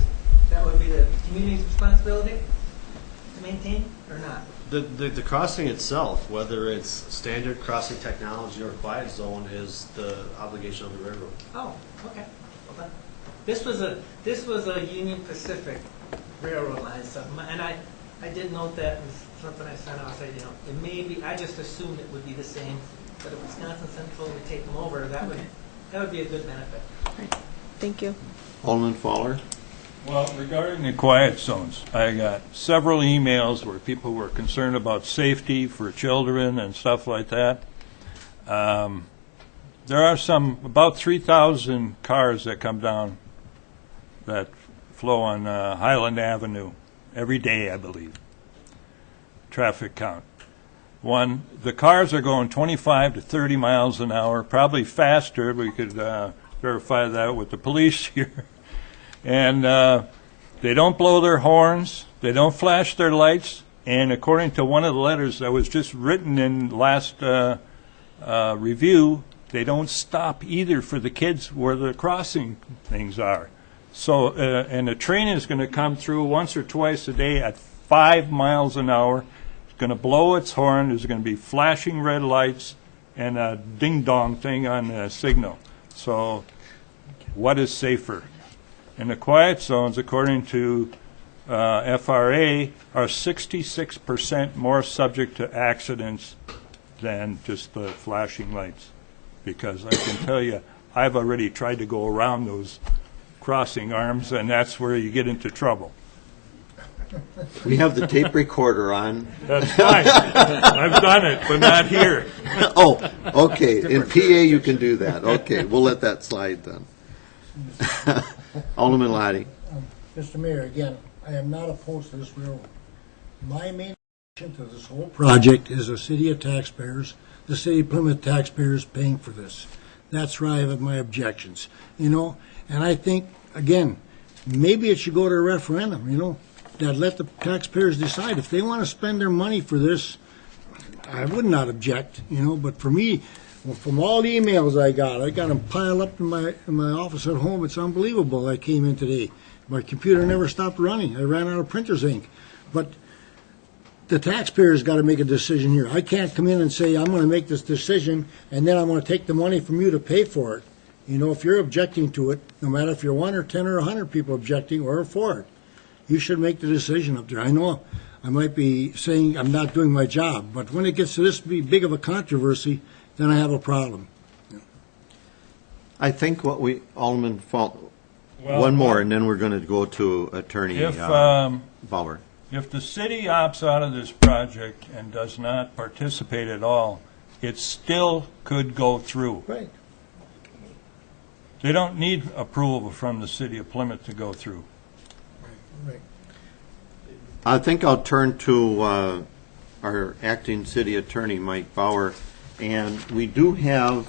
that would be the community's responsibility to maintain or not. The crossing itself, whether it's standard crossing technology or quiet zone, is the obligation of the railroad. Oh, okay. Well, then, this was a Union Pacific Railroad line, so, and I did note that in something I sent out. I said, it may be. I just assumed it would be the same, but if Wisconsin Central would take them over, that would be a good benefit. Right. Thank you. Alderman Fowler? Well, regarding the quiet zones, I got several emails where people were concerned about safety for children and stuff like that. There are about 3,000 cars that come down that flow on Highland Avenue every day, I believe. Traffic count. The cars are going 25 to 30 miles an hour, probably faster. We could verify that with the police here. And they don't blow their horns, they don't flash their lights, and according to one of the letters that was just written in last review, they don't stop either for the kids where the crossing things are. So, and the train is going to come through once or twice a day at 5 miles an hour. It's going to blow its horn, there's going to be flashing red lights, and a ding-dong thing on the signal. So, what is safer? And the quiet zones, according to FRA, are 66% more subject to accidents than just the flashing lights. Because I can tell you, I've already tried to go around those crossing arms, and that's where you get into trouble. We have the tape recorder on. That's fine. I've done it, but not here. Oh, okay. In PA, you can do that. Okay, we'll let that slide then. Alderman Lottie. Mr. Mayor, again, I am not opposed to this railroad. My main objection to this whole project is the city of taxpayers, the city of Plymouth taxpayers paying for this. That's where I have my objections, and I think, again, maybe it should go to a referendum, that let the taxpayers decide. If they want to spend their money for this, I would not object, but for me, from all the emails I got them piled up in my office at home. It's unbelievable. I came in today. My computer never stopped running. I ran out of printer's ink. But the taxpayers got to make a decision here. I can't come in and say, I'm going to make this decision, and then I'm going to take the money from you to pay for it. If you're objecting to it, no matter if you're 1 or 10 or 100 people objecting or for it, you should make the decision up there. I know I might be saying I'm not doing my job, but when it gets to this big of a controversy, then I have a problem. I think Alderman one more, and then we're going to go to Attorney Bauer. If the city opts out of this project and does not participate at all, it still could go through. Right. They don't need approval from the city of Plymouth to go through. Right. I think I'll turn to our acting city attorney, Mike Bauer. And we do have,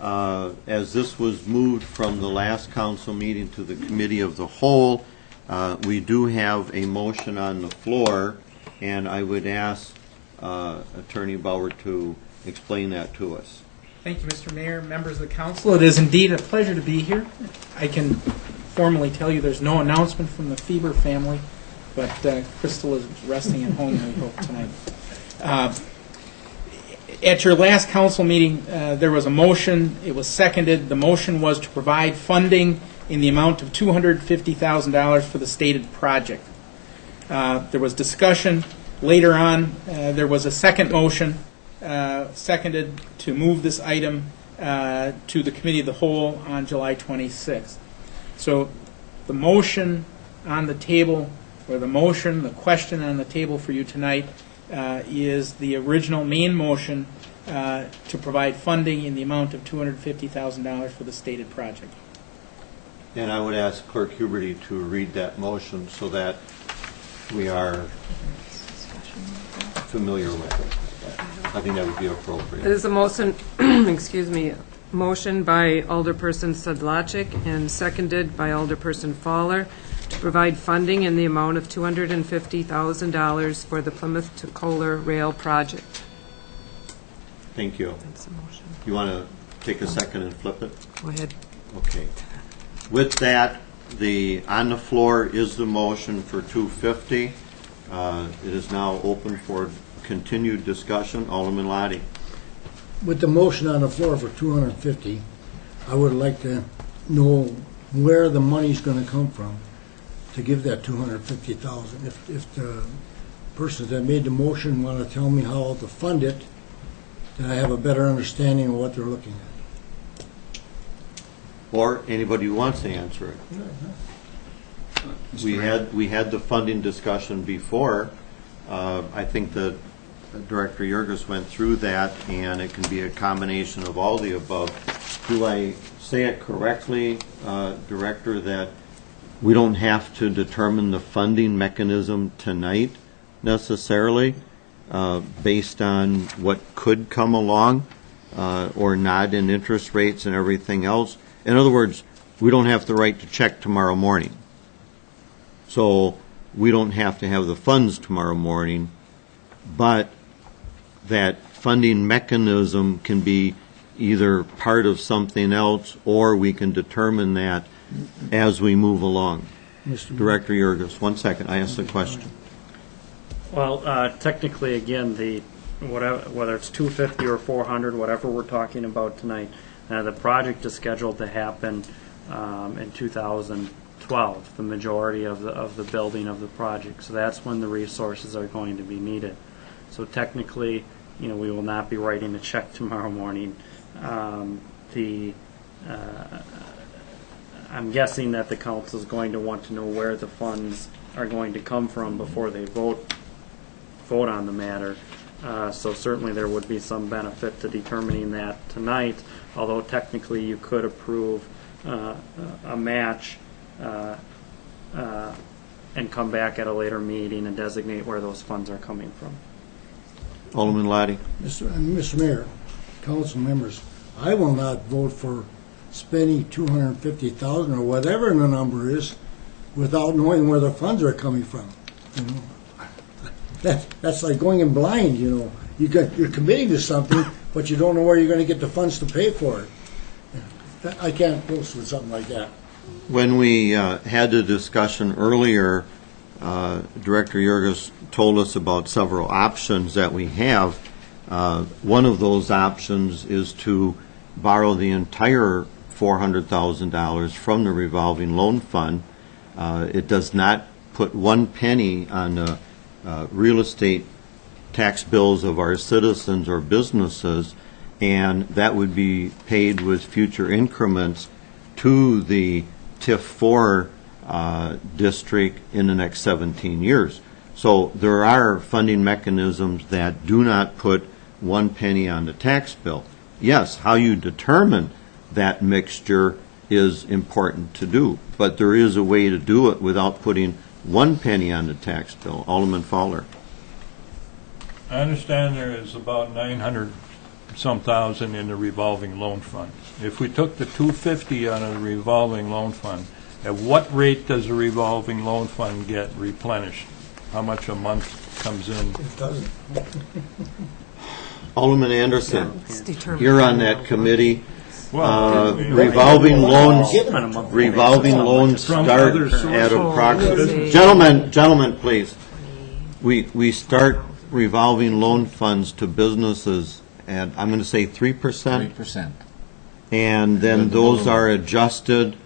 as this was moved from the last council meeting to the committee of the whole, we do have a motion on the floor, and I would ask Attorney Bauer to explain that to us. Thank you, Mr. Mayor, members of the council. It is indeed a pleasure to be here. I can formally tell you there's no announcement from the Feber family, but Crystal is resting at home, we hope, tonight. At your last council meeting, there was a motion. It was seconded. The motion was to provide funding in the amount of $250,000 for the stated project. There was discussion. Later on, there was a second motion seconded to move this item to the committee of the whole on July 26th. So the motion on the table, or the question on the table for you tonight is the original main motion to provide funding in the amount of $250,000 for the stated project. And I would ask Clerk Huberty to read that motion so that we are familiar with it. I think that would be appropriate. It is a motion, motion by Alderperson Sedlacek and seconded by Alderperson Fowler to provide funding in the amount of $250,000 for the Plymouth to Kohler Rail Project. Thank you. That's the motion. You want to take a second and flip it? Go ahead. Okay. With that, on the floor is the motion for $250,000. It is now open for continued discussion. Alderman Lottie. With the motion on the floor for $250,000, I would like to know where the money's going to come from to give that $250,000. If the persons that made the motion want to tell me how to fund it, then I have a better understanding of what they're looking at. Or anybody who wants to answer it. We had the funding discussion before. I think that Director Yergis went through that, and it can be a combination of all the above. Do I say it correctly, Director, that we don't have to determine the funding mechanism tonight necessarily, based on what could come along or not in interest rates and everything else? In other words, we don't have to write the check tomorrow morning. So we don't have to have the funds tomorrow morning, but that funding mechanism can be either part of something else, or we can determine that as we move along. Director Yergis, 1 second. I asked the question. Well, technically, again, whether it's 250 or 400, whatever we're talking about tonight, the project is scheduled to happen in 2012, the majority of the building of the project. So that's when the resources are going to be needed. So technically, we will not be writing a check tomorrow morning. I'm guessing that the council is going to want to know where the funds are going to come from before they vote on the matter. So certainly there would be some benefit to determining that tonight, although technically you could approve a match and come back at a later meeting and designate where those funds are coming from. Alderman Lottie. Mr. Mayor, council members, I will not vote for spending $250,000 or whatever the number is without knowing where the funds are coming from. You know, that's like going in blind. You know, you're committing to something, but you don't know where you're going to get the funds to pay for it. I can't go with something like that. When we had the discussion earlier, Director Jurgis told us about several options that we have. One of those options is to borrow the entire $400,000 from the revolving loan fund. It does not put one penny on the real estate tax bills of our citizens or businesses, and that would be paid with future increments to the TIF 4 district in the next 17 years. So there are funding mechanisms that do not put one penny on the tax bill. Yes, how you determine that mixture is important to do, but there is a way to do it without putting one penny on the tax bill. Alderman Fowler. I understand there is about 900 some thousand in the revolving loan fund. If we took the 250 out of the revolving loan fund, at what rate does the revolving loan fund get replenished? How much a month comes in? It doesn't. Alderman Anderson, Yeah. you're on that committee. Well, Revolving loans start at approximately. Gentlemen, please. We start revolving loan funds to businesses at, I'm going to say 3%. 3%. And then those are adjusted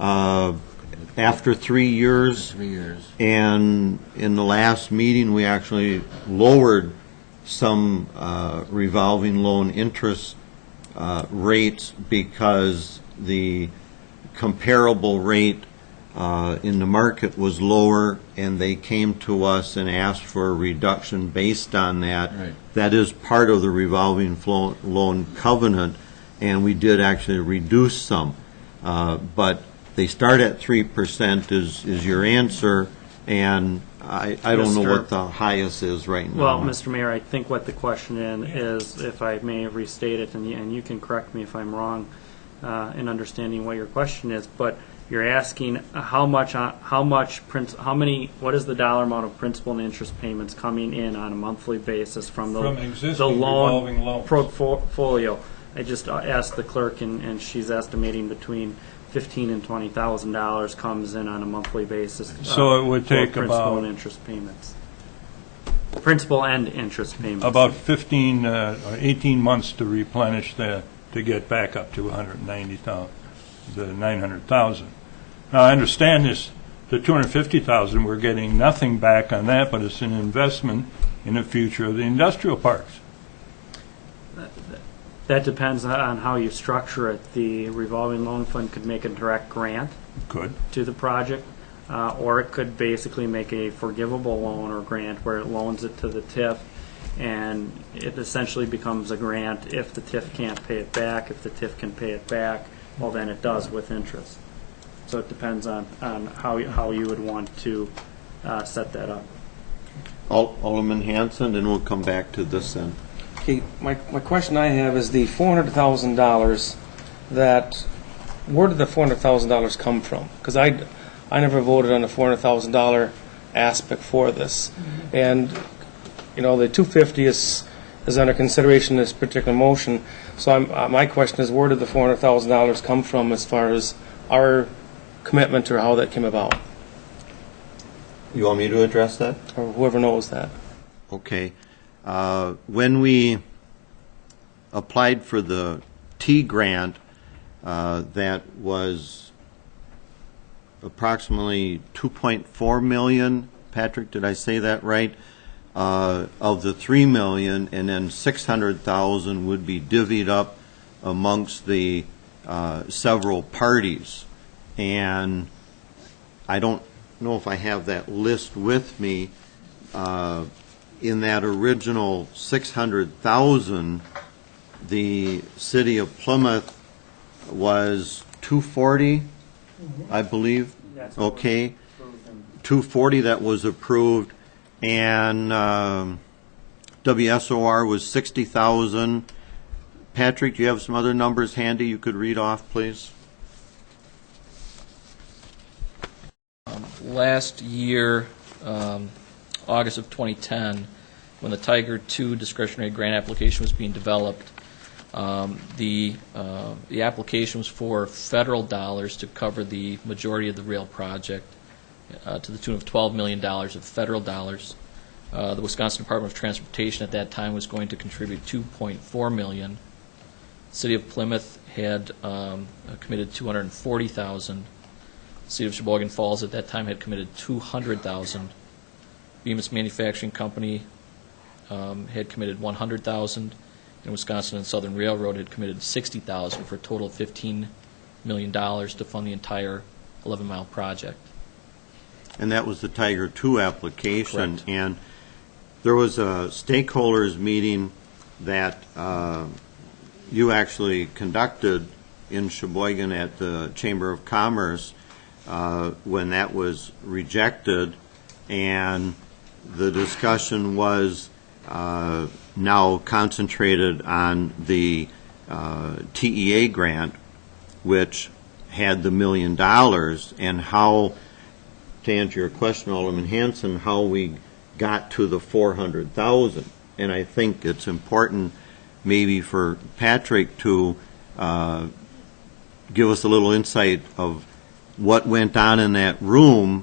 after 3 years. 3 years. And in the last meeting, we actually lowered some revolving loan interest rates because the comparable rate in the market was lower, and they came to us and asked for a reduction based on that. Right. That is part of the revolving loan covenant, and we did actually reduce some. But they start at 3% is your answer, and I don't know what the highest is right now. Well, Mr. Mayor, I think what the question is, if I may restate it, and you can correct me if I'm wrong in understanding what your question is, but you're asking what is the dollar amount of principal and interest payments coming in on a monthly basis from the revolving loans portfolio. I just asked the clerk, and she's estimating between $15,000 and $20,000 comes in on a monthly basis. So it would take principal and interest payments. Principal and interest payments. About 15 or 18 months to replenish that, to get back up to 190,000, the 900,000. Now I understand this, the 250,000, we're getting nothing back on that, but it's an investment in the future of the industrial parks. That depends on how you structure it. The revolving loan fund could make a direct grant to the project, or it could basically make a forgivable loan or grant where it loans it to the TIF, and it essentially becomes a grant if the TIF can't pay it back. If the TIF can pay it back, well, then it does with interest. So it depends on how you would want to set that up. Alderman Hanson, and we'll come back to this then. Okay, my question I have is the $400,000 that, where did the $400,000 come from? Because I never voted on the $400,000 aspect for this. And, you know, the 250 is under consideration in this particular motion. So my question is, where did the $400,000 come from as far as our commitment or how that came about? You want me to address that? Or whoever knows that. Okay. When we applied for the T grant, that was approximately $2.4 million. Patrick, did I say that right? Of the $3 million, and then $600,000 would be divvied up amongst the several parties. And I don't know if I have that list with me. In that original 600,000, the city of Plymouth was 240, I believe. Okay, 240 that was approved, and WSOR was 60,000. Patrick, do you have some other numbers handy you could read off, please? Last year, August of 2010, when the Tiger II discretionary grant application was being developed, the application was for federal dollars to cover the majority of the rail project, to the tune of $12 million of federal dollars. The Wisconsin Department of Transportation at that time was going to contribute $2.4 million. The City of Plymouth had committed $240,000. The City of Sheboygan Falls at that time had committed $200,000. Bemis Manufacturing Company had committed $100,000, and Wisconsin and Southern Railroad had committed $60,000 for a total of $15 million to fund the entire 11-mile project. And that was the Tiger II application. Correct. And there was a stakeholders meeting that you actually conducted in Sheboygan at the Chamber of Commerce when that was rejected, and the discussion was now concentrated on the TEA grant, which had the $1 million, and how, to answer your question, Alderman Hanson, how we got to the 400,000. And I think it's important maybe for Patrick to give us a little insight of what went on in that room,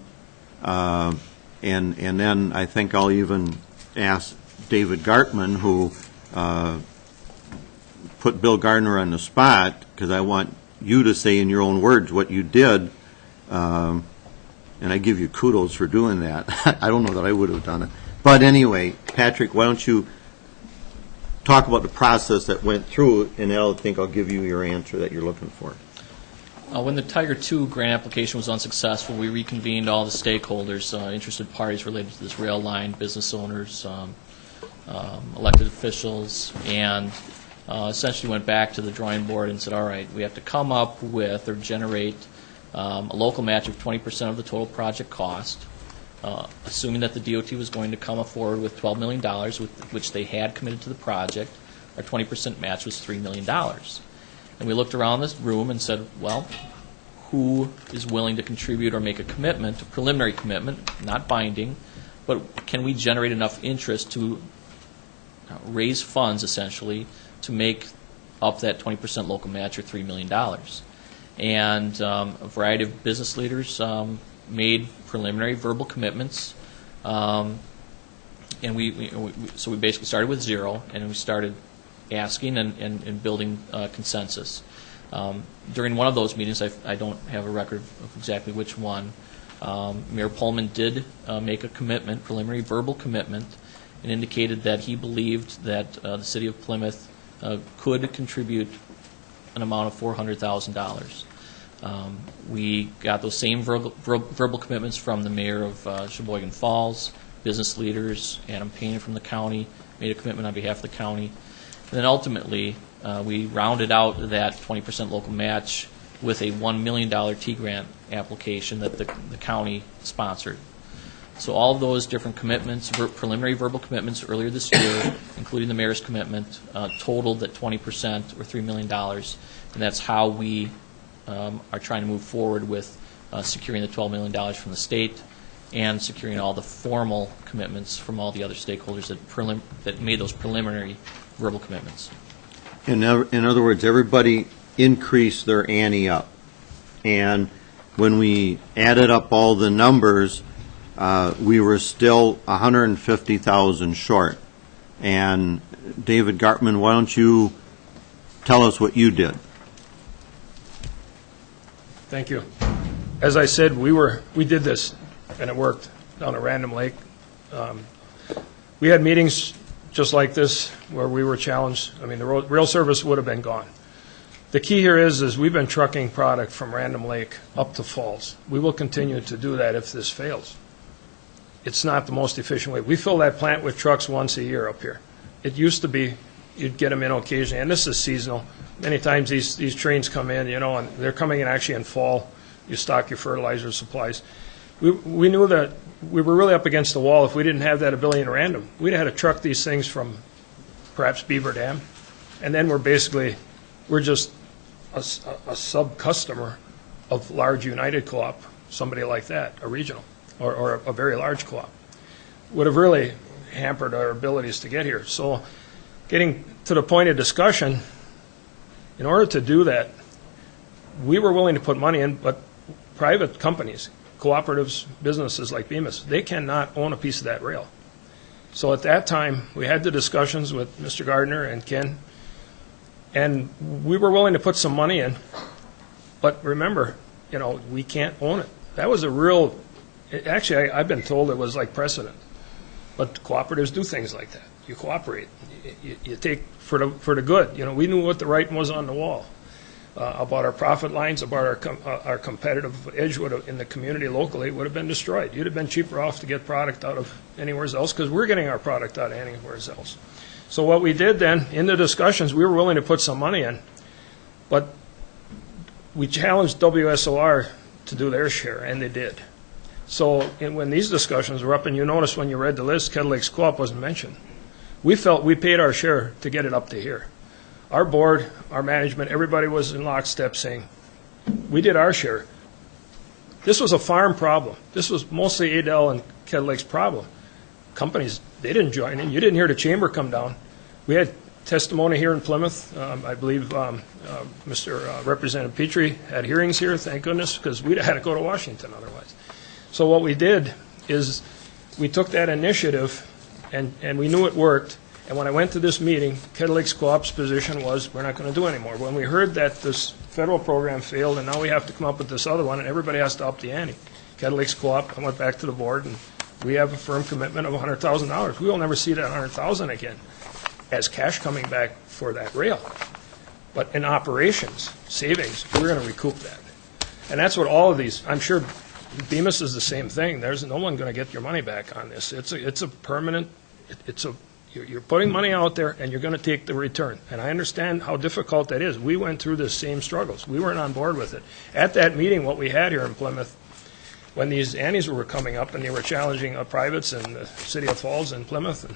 and then I think I'll even ask David Gartman, who put Bill Gardner on the spot, because I want you to say in your own words what you did, and I give you kudos for doing that. I don't know that I would have done it. But anyway, Patrick, why don't you talk about the process that went through, and then I think I'll give you your answer that you're looking for. When the Tiger II grant application was unsuccessful, we reconvened all the stakeholders, interested parties related to this rail line, business owners, elected officials, and essentially went back to the drawing board and said, all right, we have to come up with or generate a local match of 20% of the total project cost, assuming that the DOT was going to come forward with $12 million, with which they had committed to the project. Our 20% match was $3 million. And we looked around this room and said, well, who is willing to contribute or make a commitment, a preliminary commitment, not binding, but can we generate enough interest to raise funds, essentially, to make up that 20% local match, or $3 million? And a variety of business leaders made preliminary verbal commitments, and so we basically started with zero, and we started asking and building consensus. During one of those meetings, I don't have a record of exactly which one, Mayor Pullman did make a commitment, preliminary verbal commitment, and indicated that he believed that the City of Plymouth could contribute an amount of $400,000. We got those same verbal commitments from the mayor of Sheboygan Falls, business leaders. Adam Payne from the county made a commitment on behalf of the county. And then ultimately, we rounded out that 20% local match with a $1 million T-grant application that the county sponsored. So all of those different commitments, preliminary verbal commitments earlier this year, including the mayor's commitment, totaled at 20%, or $3 million. And that's how we are trying to move forward with securing the $12 million from the state and securing all the formal commitments from all the other stakeholders that made those preliminary verbal commitments. In other words, everybody increased their ante up. And when we added up all the numbers, we were still 150,000 short. And David Gartman, why don't you tell us what you did? Thank you. As I said, we did this, and it worked down at Random Lake. We had meetings just like this where we were challenged. I mean, the rail service would have been gone. The key here is we've been trucking product from Random Lake up to Falls. We will continue to do that if this fails. It's not the most efficient way. We fill that plant with trucks once a year up here. It used to be you'd get them in occasionally, and this is seasonal. Many times these trains come in, and they're coming in actually in fall. You stock your fertilizer supplies. We knew that we were really up against the wall if we didn't have that ability in Random. We'd have had to truck these things from perhaps Beaver Dam, and then we're just a sub-customer of large United Co-op, somebody like that, a regional, or a very large co-op. Would have really hampered our abilities to get here. So getting to the point of discussion, in order to do that, we were willing to put money in, but private companies, cooperatives, businesses like Bemis, they cannot own a piece of that rail. So at that time, we had the discussions with Mr. Gardner and Ken, and we were willing to put some money in, but remember, we can't own it. That was actually, I've been told it was like precedent, but cooperatives do things like that. You cooperate. You take for the good. We knew what the writing was on the wall about our profit lines, about our competitive edge in the community locally would have been destroyed. You'd have been cheaper off to get product out of anywhere else because we're getting our product out of anywhere else. So what we did then, in the discussions, we were willing to put some money in, but we challenged WSOR to do their share, and they did. So when these discussions were up, and you notice when you read the list, Kettle Lakes Co-op wasn't mentioned. We felt we paid our share to get it up to here. Our board, our management, everybody was in lockstep saying, we did our share. This was a farm problem. This was mostly Adel and Kettle Lakes' problem. Companies, they didn't join in. You didn't hear the chamber come down. We had testimony here in Plymouth. I believe Mr. Representative Petrie had hearings here, thank goodness, because we'd had to go to Washington otherwise. So what we did is we took that initiative, and we knew it worked. And when I went to this meeting, Kettle Lakes Co-op's position was, we're not going to do anymore. When we heard that this federal program failed, and now we have to come up with this other one, and everybody has to up the ante. Kettle Lakes Co-op, I went back to the board, and we have a firm commitment of $100,000. We will never see that $100,000 again as cash coming back for that rail. But in operations, savings, we're going to recoup that. And that's what all of these, I'm sure Bemis is the same thing. There's no one going to get your money back on this. It's a permanent, you're putting money out there and you're going to take the return. And I understand how difficult that is. We went through the same struggles. We weren't on board with it. At that meeting, what we had here in Plymouth, when these antes were coming up and they were challenging privates in the city of Falls and Plymouth, and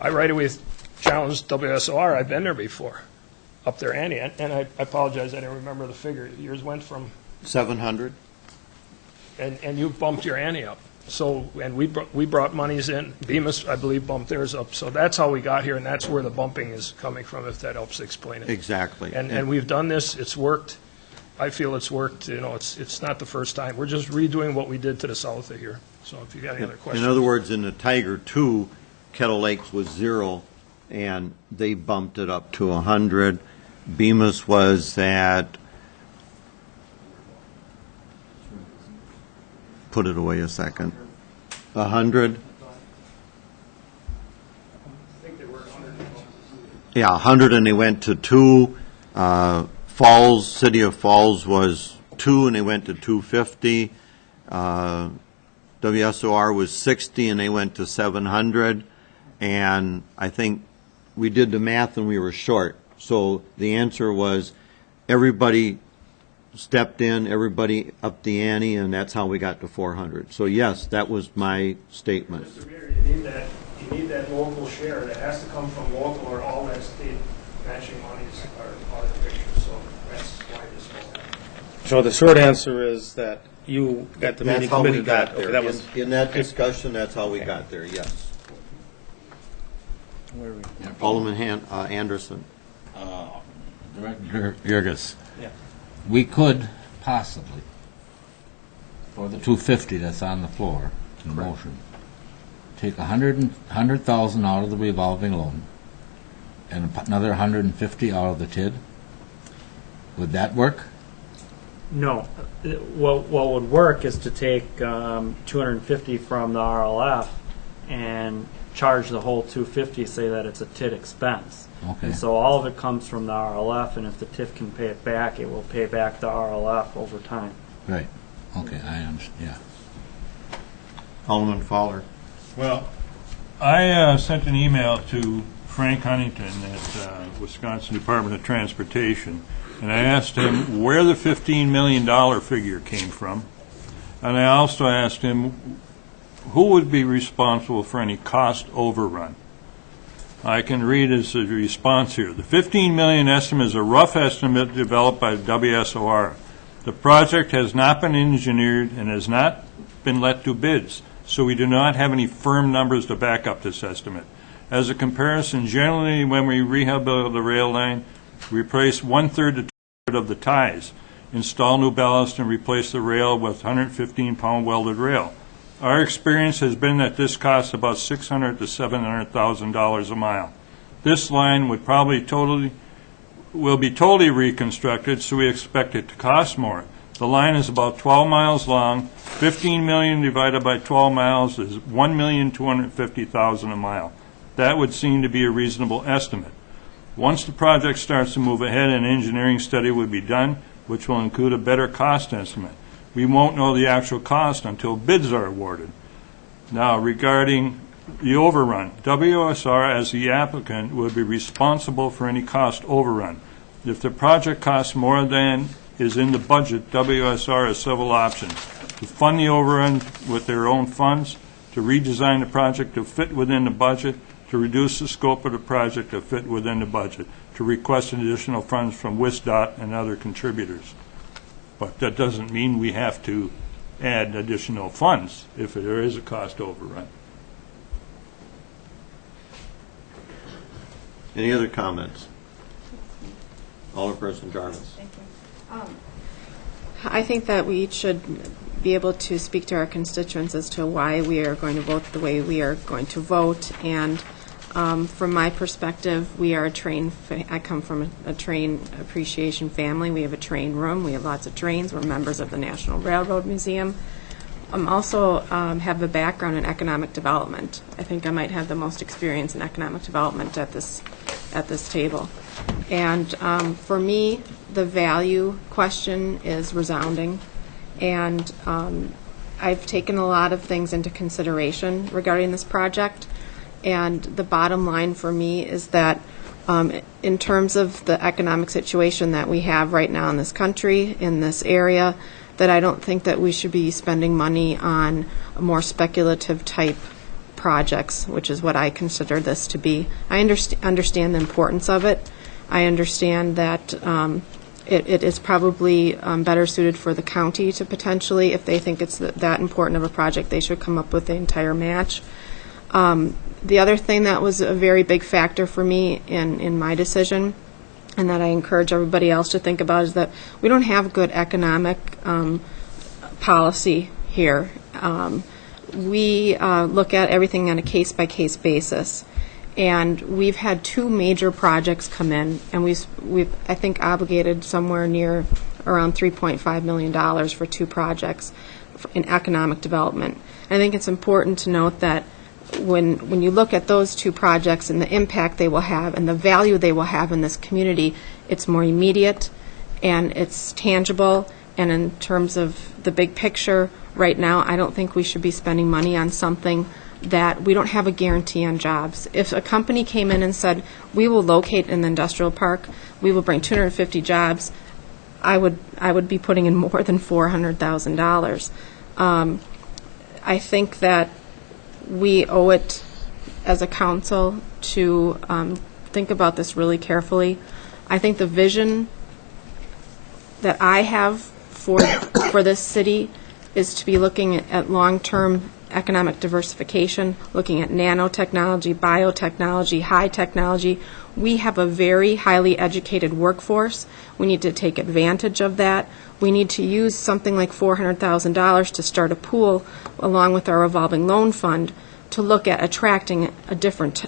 I right away challenged WSOR. I've been there before, up there ante. And I apologize, I didn't remember the figure. Yours went from 700. And you bumped your ante up. So, and we brought monies in. Bemis, I believe, bumped theirs up. So that's how we got here, and that's where the bumping is coming from, if that helps explain it. Exactly. And we've done this. It's worked. I feel it's worked. It's not the first time. We're just redoing what we did to the south of here. So if you got any other questions. In other words, in the Tiger 2, Kettle Lakes was 0, and they bumped it up to 100. Bemis was at, put it away a second, 100. Yeah, 100, and they went to 2. Falls, City of Falls was 2, and they went to 250. WSOR was 60, and they went to 700. And I think we did the math, and we were short. So the answer was everybody stepped in, everybody upped the ante, and that's how we got to 400. So yes, that was my statement. Mr. Mayor, you need that local share. That has to come from local, or all that state matching monies are out of the picture. So that's why this whole happened. So the short answer is that you at the meeting That's how we committed got that. there. Okay, that was In that discussion, that's how we got there, yes. Where are we? Alderman Anderson. Director Jurgis. Yeah. We could possibly, for the 250 that's on the floor in motion, take 100,000 out of the revolving loan and another 150 out of the TID. Would that work? No. What would work is to take 250 from the RLF and charge the whole 250, say that it's a TID expense. Okay. And so all of it comes from the RLF, and if the TIF can pay it back, it will pay back the RLF over time. Right. Okay, I understand, yeah. Alderman Fowler. Well, I sent an email to Frank Huntington at Wisconsin Department of Transportation, and I asked him where the $15 million figure came from, and I also asked him who would be responsible for any cost overrun. I can read his response here. The $15 million estimate is a rough estimate developed by WSOR. The project has not been engineered and has not been let to bids, so we do not have any firm numbers to back up this estimate. As a comparison, generally when we rehabilitate the rail line, we replace 1/3 to 2/3 of the ties, install new ballast, and replace the rail with 115-pound welded rail. Our experience has been that this costs about $600,000 to $700,000 a mile. This line will be totally reconstructed, so we expect it to cost more. The line is about 12 miles long. 15 million divided by 12 miles is 1,250,000 a mile. That would seem to be a reasonable estimate. Once the project starts to move ahead, an engineering study would be done, which will include a better cost estimate. We won't know the actual cost until bids are awarded. Now, regarding the overrun, WSR as the applicant would be responsible for any cost overrun. If the project costs more than is in the budget, WSR has several options: to fund the overrun with their own funds, to redesign the project to fit within the budget, to reduce the scope of the project to fit within the budget, to request additional funds from WSDOT and other contributors. But that doesn't mean we have to add additional funds if there is a cost overrun. Any other comments? Alderperson Jarvis. I think that we should be able to speak to our constituents as to why we are going to vote the way we are going to vote. And from my perspective, we are a train. I come from a train appreciation family. We have a train room. We have lots of trains. We're members of the National Railroad Museum. Also have a background in economic development. I think I might have the most experience in economic development at this table. And for me, the value question is resounding. And I've taken a lot of things into consideration regarding this project. And the bottom line for me is that in terms of the economic situation that we have right now in this country, in this area, that I don't think that we should be spending money on more speculative type projects, which is what I consider this to be. I understand the importance of it. I understand that it is probably better suited for the county to potentially, if they think it's that important of a project, they should come up with the entire match. The other thing that was a very big factor for me in my decision, and that I encourage everybody else to think about, is that we don't have good economic policy here. We look at everything on a case-by-case basis. And we've had two major projects come in, and we've I think obligated somewhere near around $3.5 million for two projects in economic development. I think it's important to note that when you look at those two projects and the impact they will have and the value they will have in this community, it's more immediate and it's tangible. And in terms of the big picture, right now, I don't think we should be spending money on something that we don't have a guarantee on jobs. If a company came in and said, we will locate in the industrial park, we will bring 250 jobs, I would be putting in more than $400,000. I think that we owe it as a council to think about this really carefully. I think the vision that I have for this city is to be looking at long-term economic diversification, looking at nanotechnology, biotechnology, high technology. We have a very highly educated workforce. We need to take advantage of that. We need to use something like $400,000 to start a pool along with our revolving loan fund to look at attracting a different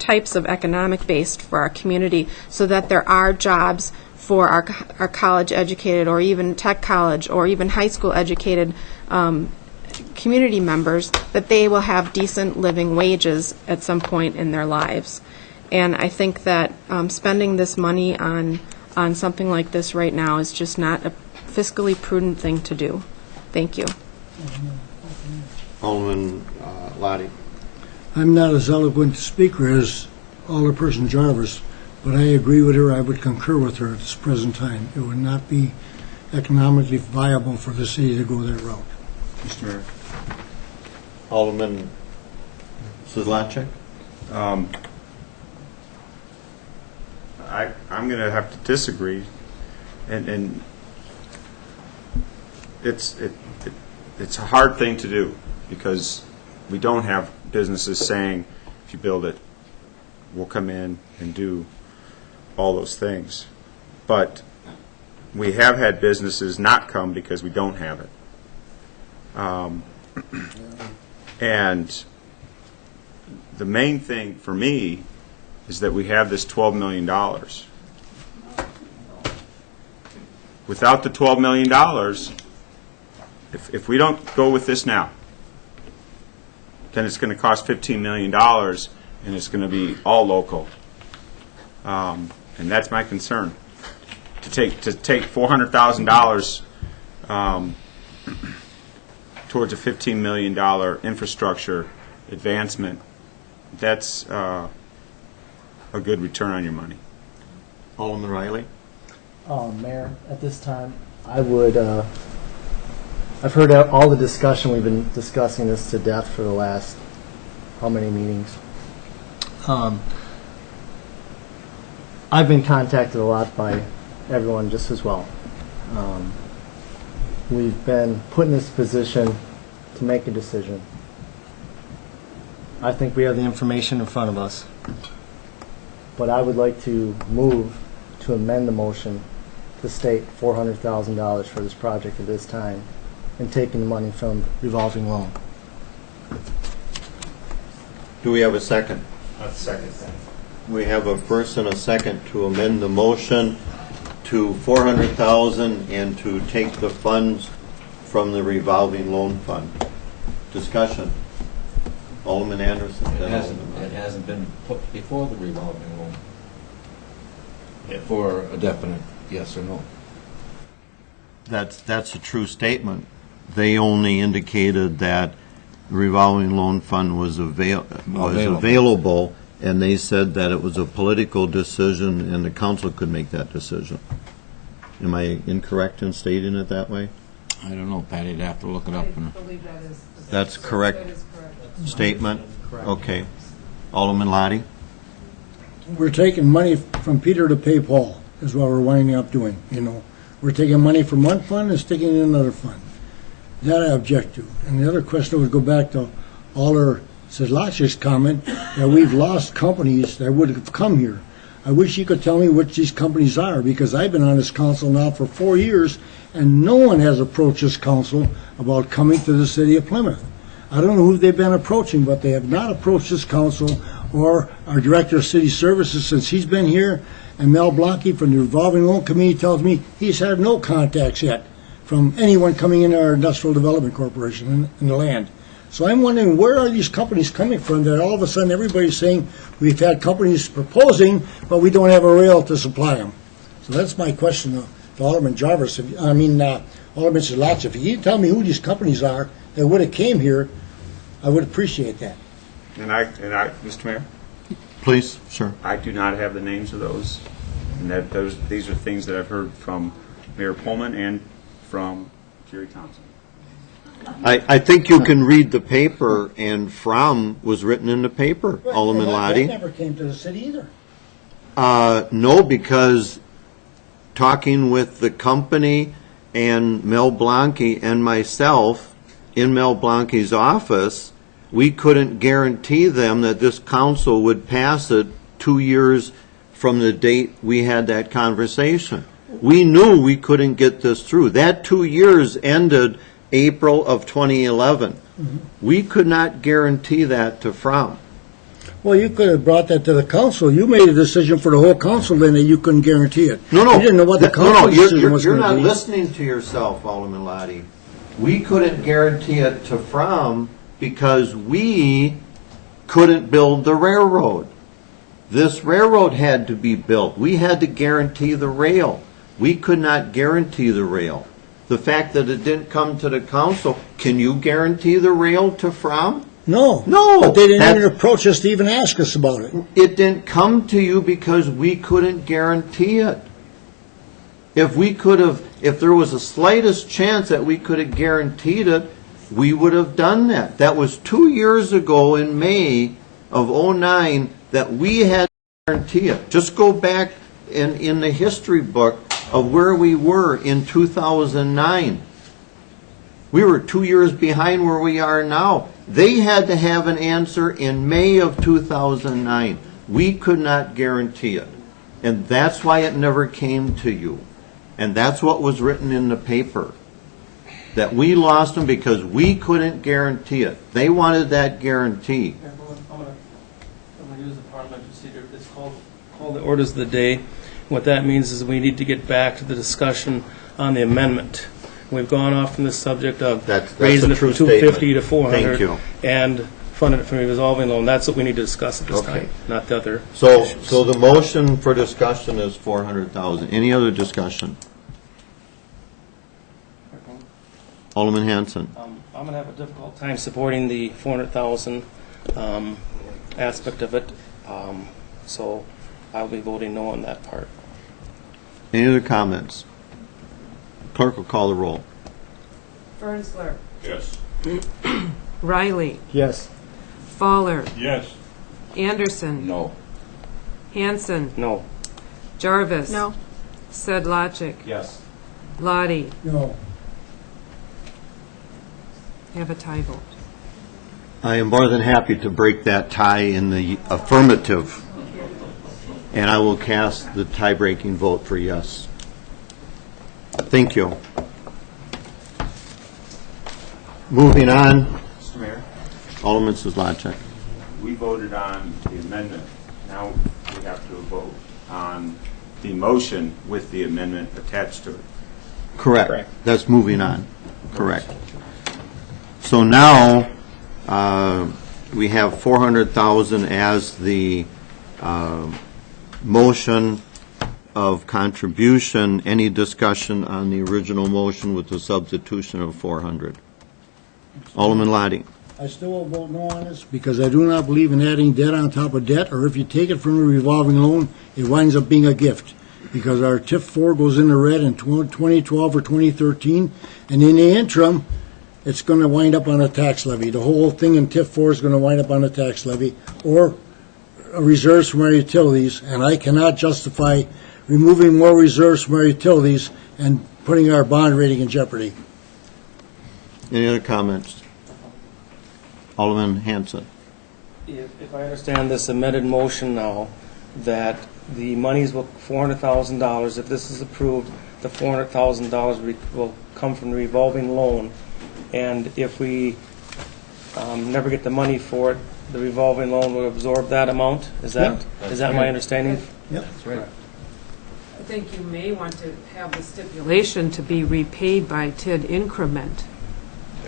types of economic base for our community so that there are jobs for our college educated or even tech college or even high school educated community members, that they will have decent living wages at some point in their lives. And I think that spending this money on something like this right now is just not a fiscally prudent thing to do. Thank you. Alderman Lottie. I'm not as eloquent a speaker as Alderperson Jarvis, but I agree with her. I would concur with her at this present time. It would not be economically viable for the city to go that route. Mr. Mayor. Alderman Szlachek. I'm going to have to disagree, and it's a hard thing to do because we don't have businesses saying, if you build it, we'll come in and do all those things. But we have had businesses not come because we don't have it. And the main thing for me is that we have this $12 million. Without the $12 million, if we don't go with this now, then it's going to cost $15 million, and it's going to be all local. And that's my concern. To take $400,000 towards a $15 million infrastructure advancement, that's a good return on your money. Alderman Riley. Mayor, at this time, I would, I've heard all the discussion. We've been discussing this to death for the last, how many meetings? I've been contacted a lot by everyone just as well. We've been put in this position to make a decision. I think we have the information in front of us. But I would like to move to amend the motion to state $400,000 for this project at this time and taking the money from revolving loan. Do we have a second? I'll second that. We have a first and a second to amend the motion to $400,000 and to take the funds from the revolving loan fund. Discussion. Alderman Anderson. It hasn't been put before the revolving loan for a definite yes or no. That's a true statement. They only indicated that the revolving loan fund was available, and they said that it was a political decision and the council could make that decision. Am I incorrect in stating it that way? I don't know, Patty, I'd have to look it up. That's correct statement? Okay. Alderman Lottie? We're taking money from Peter to pay Paul, is what we're winding up doing, you know. We're taking money from one fund and sticking it in another fund. That I object to. And the other question would go back to Alder Szlachek's comment that we've lost companies that would have come here. I wish you could tell me which these companies are, because I've been on this council now for 4 years, and no one has approached this council about coming to the city of Plymouth. I don't know who they've been approaching, but they have not approached this council or our Director of City Services since he's been here, and Mel Blanke from the Revolving Loan Committee tells me he's had no contacts yet from anyone coming into our Industrial Development Corporation in the land. So I'm wondering, where are these companies coming from that all of a sudden everybody's saying we've had companies proposing, but we don't have a rail to supply them? So that's my question to Alderman Jarvis. Alderman Szlachek, if you tell me who these companies are that would have came here, I would appreciate that. And I, Mr. Mayor? Please, sir. I do not have the names of those. And these are things that I've heard from Mayor Pullman and from Jerry Thompson. I think you can read the paper, and from was written in the paper, Right, Alderman and Lottie. That never came to the city either. No, because talking with the company and Mel Blanke and myself in Mel Blanke's office, we couldn't guarantee them that this council would pass it 2 years from the date we had that conversation. We knew we couldn't get this through. That 2 years ended April of 2011. We could not guarantee that to Fromm. Well, you could have brought that to the council. You made a decision for the whole council then that you couldn't guarantee it. No, You didn't know what the council decision was you're going to not be. listening to yourself, Alderman Lottie. We couldn't guarantee it to Fromm because we couldn't build the railroad. This railroad had to be built. We had to guarantee the rail. We could not guarantee the rail. The fact that it didn't come to the council, can you guarantee the rail to Fromm? No. No. But they didn't even approach us to even ask us about it. It didn't come to you because we couldn't guarantee it. If there was the slightest chance that we could have guaranteed it, we would have done that. That was 2 years ago in May of '09 that we had to guarantee it. Just go back in the history book of where we were in 2009. We were 2 years behind where we are now. They had to have an answer in May of 2009. We could not guarantee it. And that's why it never came to you. And that's what was written in the paper. That we lost them because we couldn't guarantee it. They wanted that guarantee. I'm going to use the parliamentary procedure. It's called the orders of the day. What that means is we need to get back to the discussion on the amendment. We've gone off from the subject of raising it from 250 to 400 Thank you. and funding it from a revolving loan. That's what we need to discuss at this time, not the other issues. So the motion for discussion is 400,000. Any other discussion? Alderman Hanson. I'm going to have a difficult time supporting the 400,000 aspect of it, so I'll be voting no on that part. Any other comments? Clerk will call the roll. Fernsler. Yes. Riley. Yes. Fowler. Yes. Anderson. No. Hanson. No. Jarvis. No. Sedlacek. Yes. Lottie. No. Have a tie vote. I am more than happy to break that tie in the affirmative, and I will cast the tie-breaking vote for yes. Thank you. Moving on. Mr. Mayor, Alderman Sedlacek. we voted on the amendment. Now we have to vote on the motion with the amendment attached to it. Correct. That's moving on. Correct. So now we have 400,000 as the motion of contribution. Any discussion on the original motion with the substitution of 400? Alderman Lottie. I still will vote no on this because I do not believe in adding debt on top of debt, or if you take it from a revolving loan, it winds up being a gift. Because our TIF 4 goes into red in 2012 or 2013, and in the interim, it's going to wind up on a tax levy. The whole thing in TIF 4 is going to wind up on a tax levy or reserves from our utilities, and I cannot justify removing more reserves from our utilities and putting our bond rating in jeopardy. Any other comments? Alderman Hanson. If I understand this amended motion now, that the monies will, $400,000, if this is approved, the $400,000 will come from the revolving loan, and if we never get the money for it, the revolving loan will absorb that amount? Is that my understanding? Yep. That's right. I think you may want to have the stipulation to be repaid by TID increment.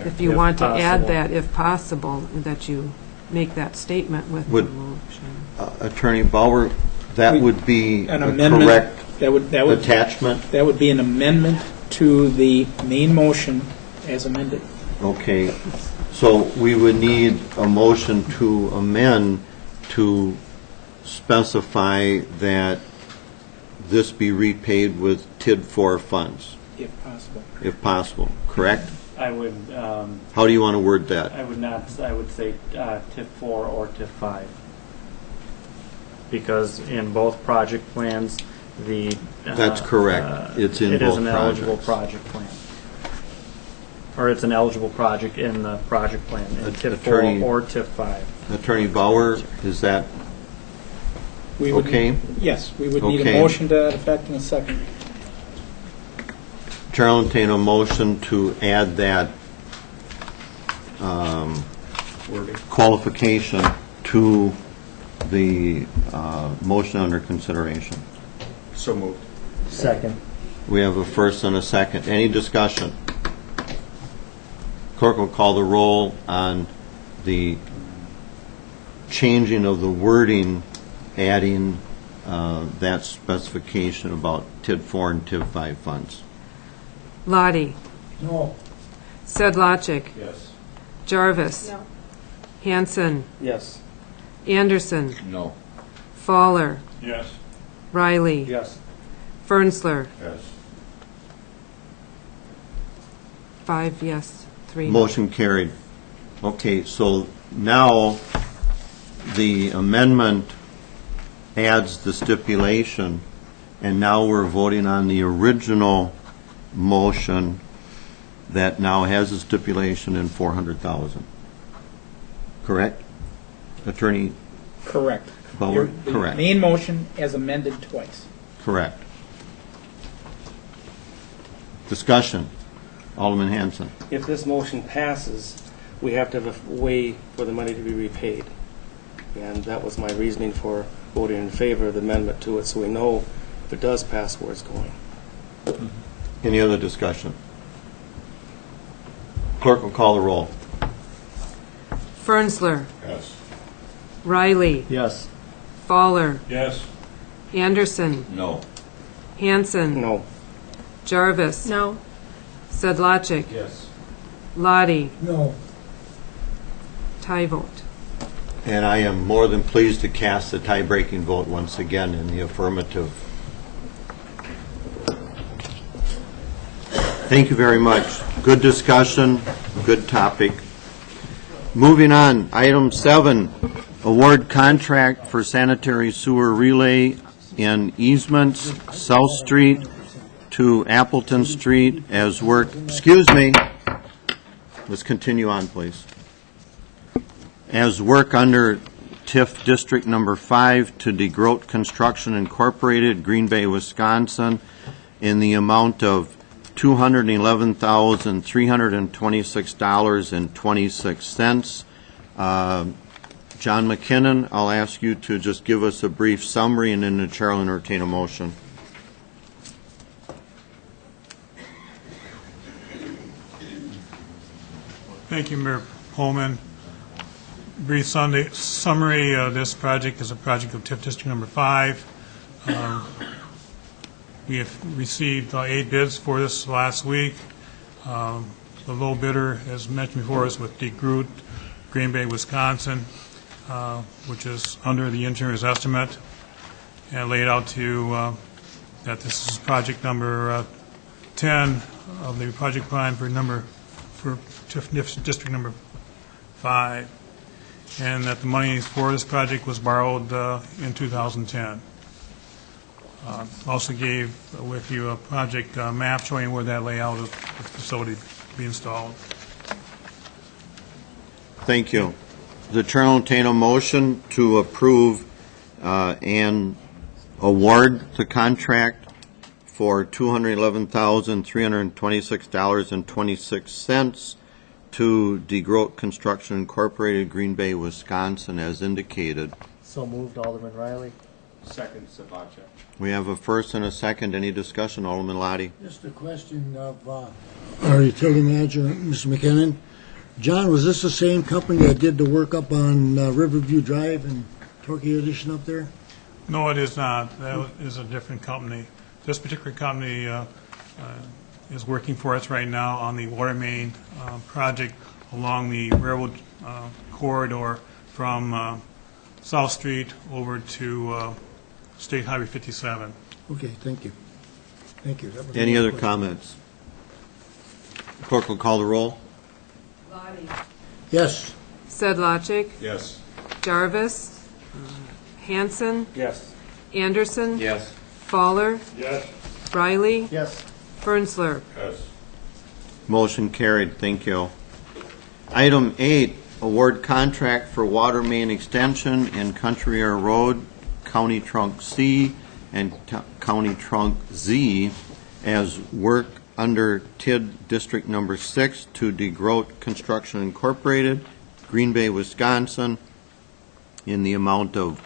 If you want to add that, if possible, that you make that statement with the motion. Attorney Bauer, that would be An a amendment. correct That would attachment? That would be an amendment to the main motion as amended. Okay, so we would need a motion to amend to specify that this be repaid with TID 4 funds, If possible. if possible, correct? I would, How do you want to word that? I would say TIF 4 or TIF 5. Because in both project plans, That's correct. It's in it is both an eligible projects. project plan. Or it's an eligible project in the project plan, in TIF 4 Attorney- or TIF 5. Attorney Bauer, is that We would okay? Yes, we would need Okay. a motion to that effect in a second. Chair will entertain a motion to add that qualification to the motion under consideration. So moved. Second. We have a first and a second. Any discussion? Clerk will call the roll on the changing of the wording, adding that specification about TID 4 and TID 5 funds. Lottie. No. Sedlacek. Yes. Jarvis. No. Hanson. Yes. Anderson. No. Fowler. Yes. Riley. Yes. Fernsler. Yes. 5 yes, 3 no. Motion carried. Okay, so now the amendment adds the stipulation, and now we're voting on the original motion that now has a stipulation in 400,000. Correct? Attorney Correct. Bauer? The Correct. main motion as amended twice. Correct. Discussion. Alderman Hanson. If this motion passes, we have to have a way for the money to be repaid. And that was my reasoning for voting in favor of the amendment to it, so we know if it does pass where it's going. Any other discussion? Clerk will call the roll. Fernsler. Yes. Riley. Yes. Fowler. Yes. Anderson. No. Hanson. No. Jarvis. No. Sedlacek. Yes. Lottie. No. Tie vote. And I am more than pleased to cast the tie-breaking vote once again in the affirmative. Thank you very much. Good discussion, good topic. Moving on, item 7, award contract for sanitary sewer relay and easements, South Street to Appleton Street as work, excuse me, let's continue on, please. As work under TIF District Number 5 to DeGroat Construction Incorporated, Green Bay, Wisconsin, in the amount of $211,326.26. John McKinnon, I'll ask you to just give us a brief summary, and then the chair will entertain a motion. Thank you, Mayor Pullman. Brief summary, this project is a project of TIF District Number 5. We have received 8 bids for this last week. The low bidder, as mentioned before, is with DeGroot, Green Bay, Wisconsin, which is under the engineer's estimate, and laid out to that this is project number 10 of the project plan for TIF District Number 5, and that the money for this project was borrowed in 2010. Also gave with you a project map showing where that layout of the facility be installed. Thank you. The chair will entertain a motion to approve and award the contract for $211,326.26 to DeGroat Construction Incorporated, Green Bay, Wisconsin, as indicated. So moved, Alderman Riley. Second, Sedlacek. We have a first and a second. Any discussion, Alderman Lottie? Just a question of our utility manager, Mr. McKinnon. John, was this the same company that did the work up on Riverview Drive and Torquay Edition up there? No, it is not. That is a different company. This particular company is working for us right now on the water main project along the railroad corridor from South Street over to State Highway 57. Okay, thank you. Thank you. That was Any my other question. comments? Clerk will call the roll. Lottie. Yes. Sedlacek. Yes. Jarvis. Hanson. Yes. Anderson. Yes. Fowler. Yes. Riley. Yes. Fernsler. Yes. Motion carried. Thank you. Item 8, award contract for water main extension in Country Air Road, County Trunk C and County Trunk Z as work under TID District Number 6 to DeGroat Construction Incorporated, Green Bay, Wisconsin, in the amount of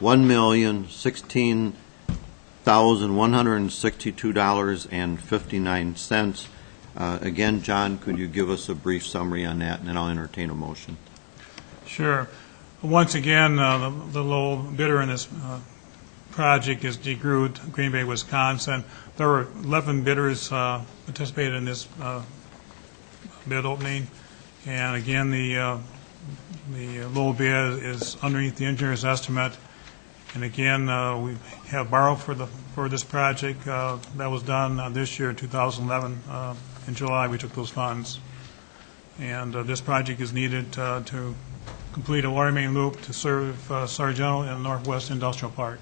$1,016,162.59. Again, John, could you give us a brief summary on that, and then I'll entertain a motion. Sure. Once again, the low bidder in this project is DeGroot, Green Bay, Wisconsin. There were 11 bidders participated in this bid opening, and again, the low bid is underneath the engineer's estimate. And again, we have borrowed for this project. That was done this year, 2011. In July, we took those funds. And this project is needed to complete a water main loop to serve Sargento and Northwest Industrial Park.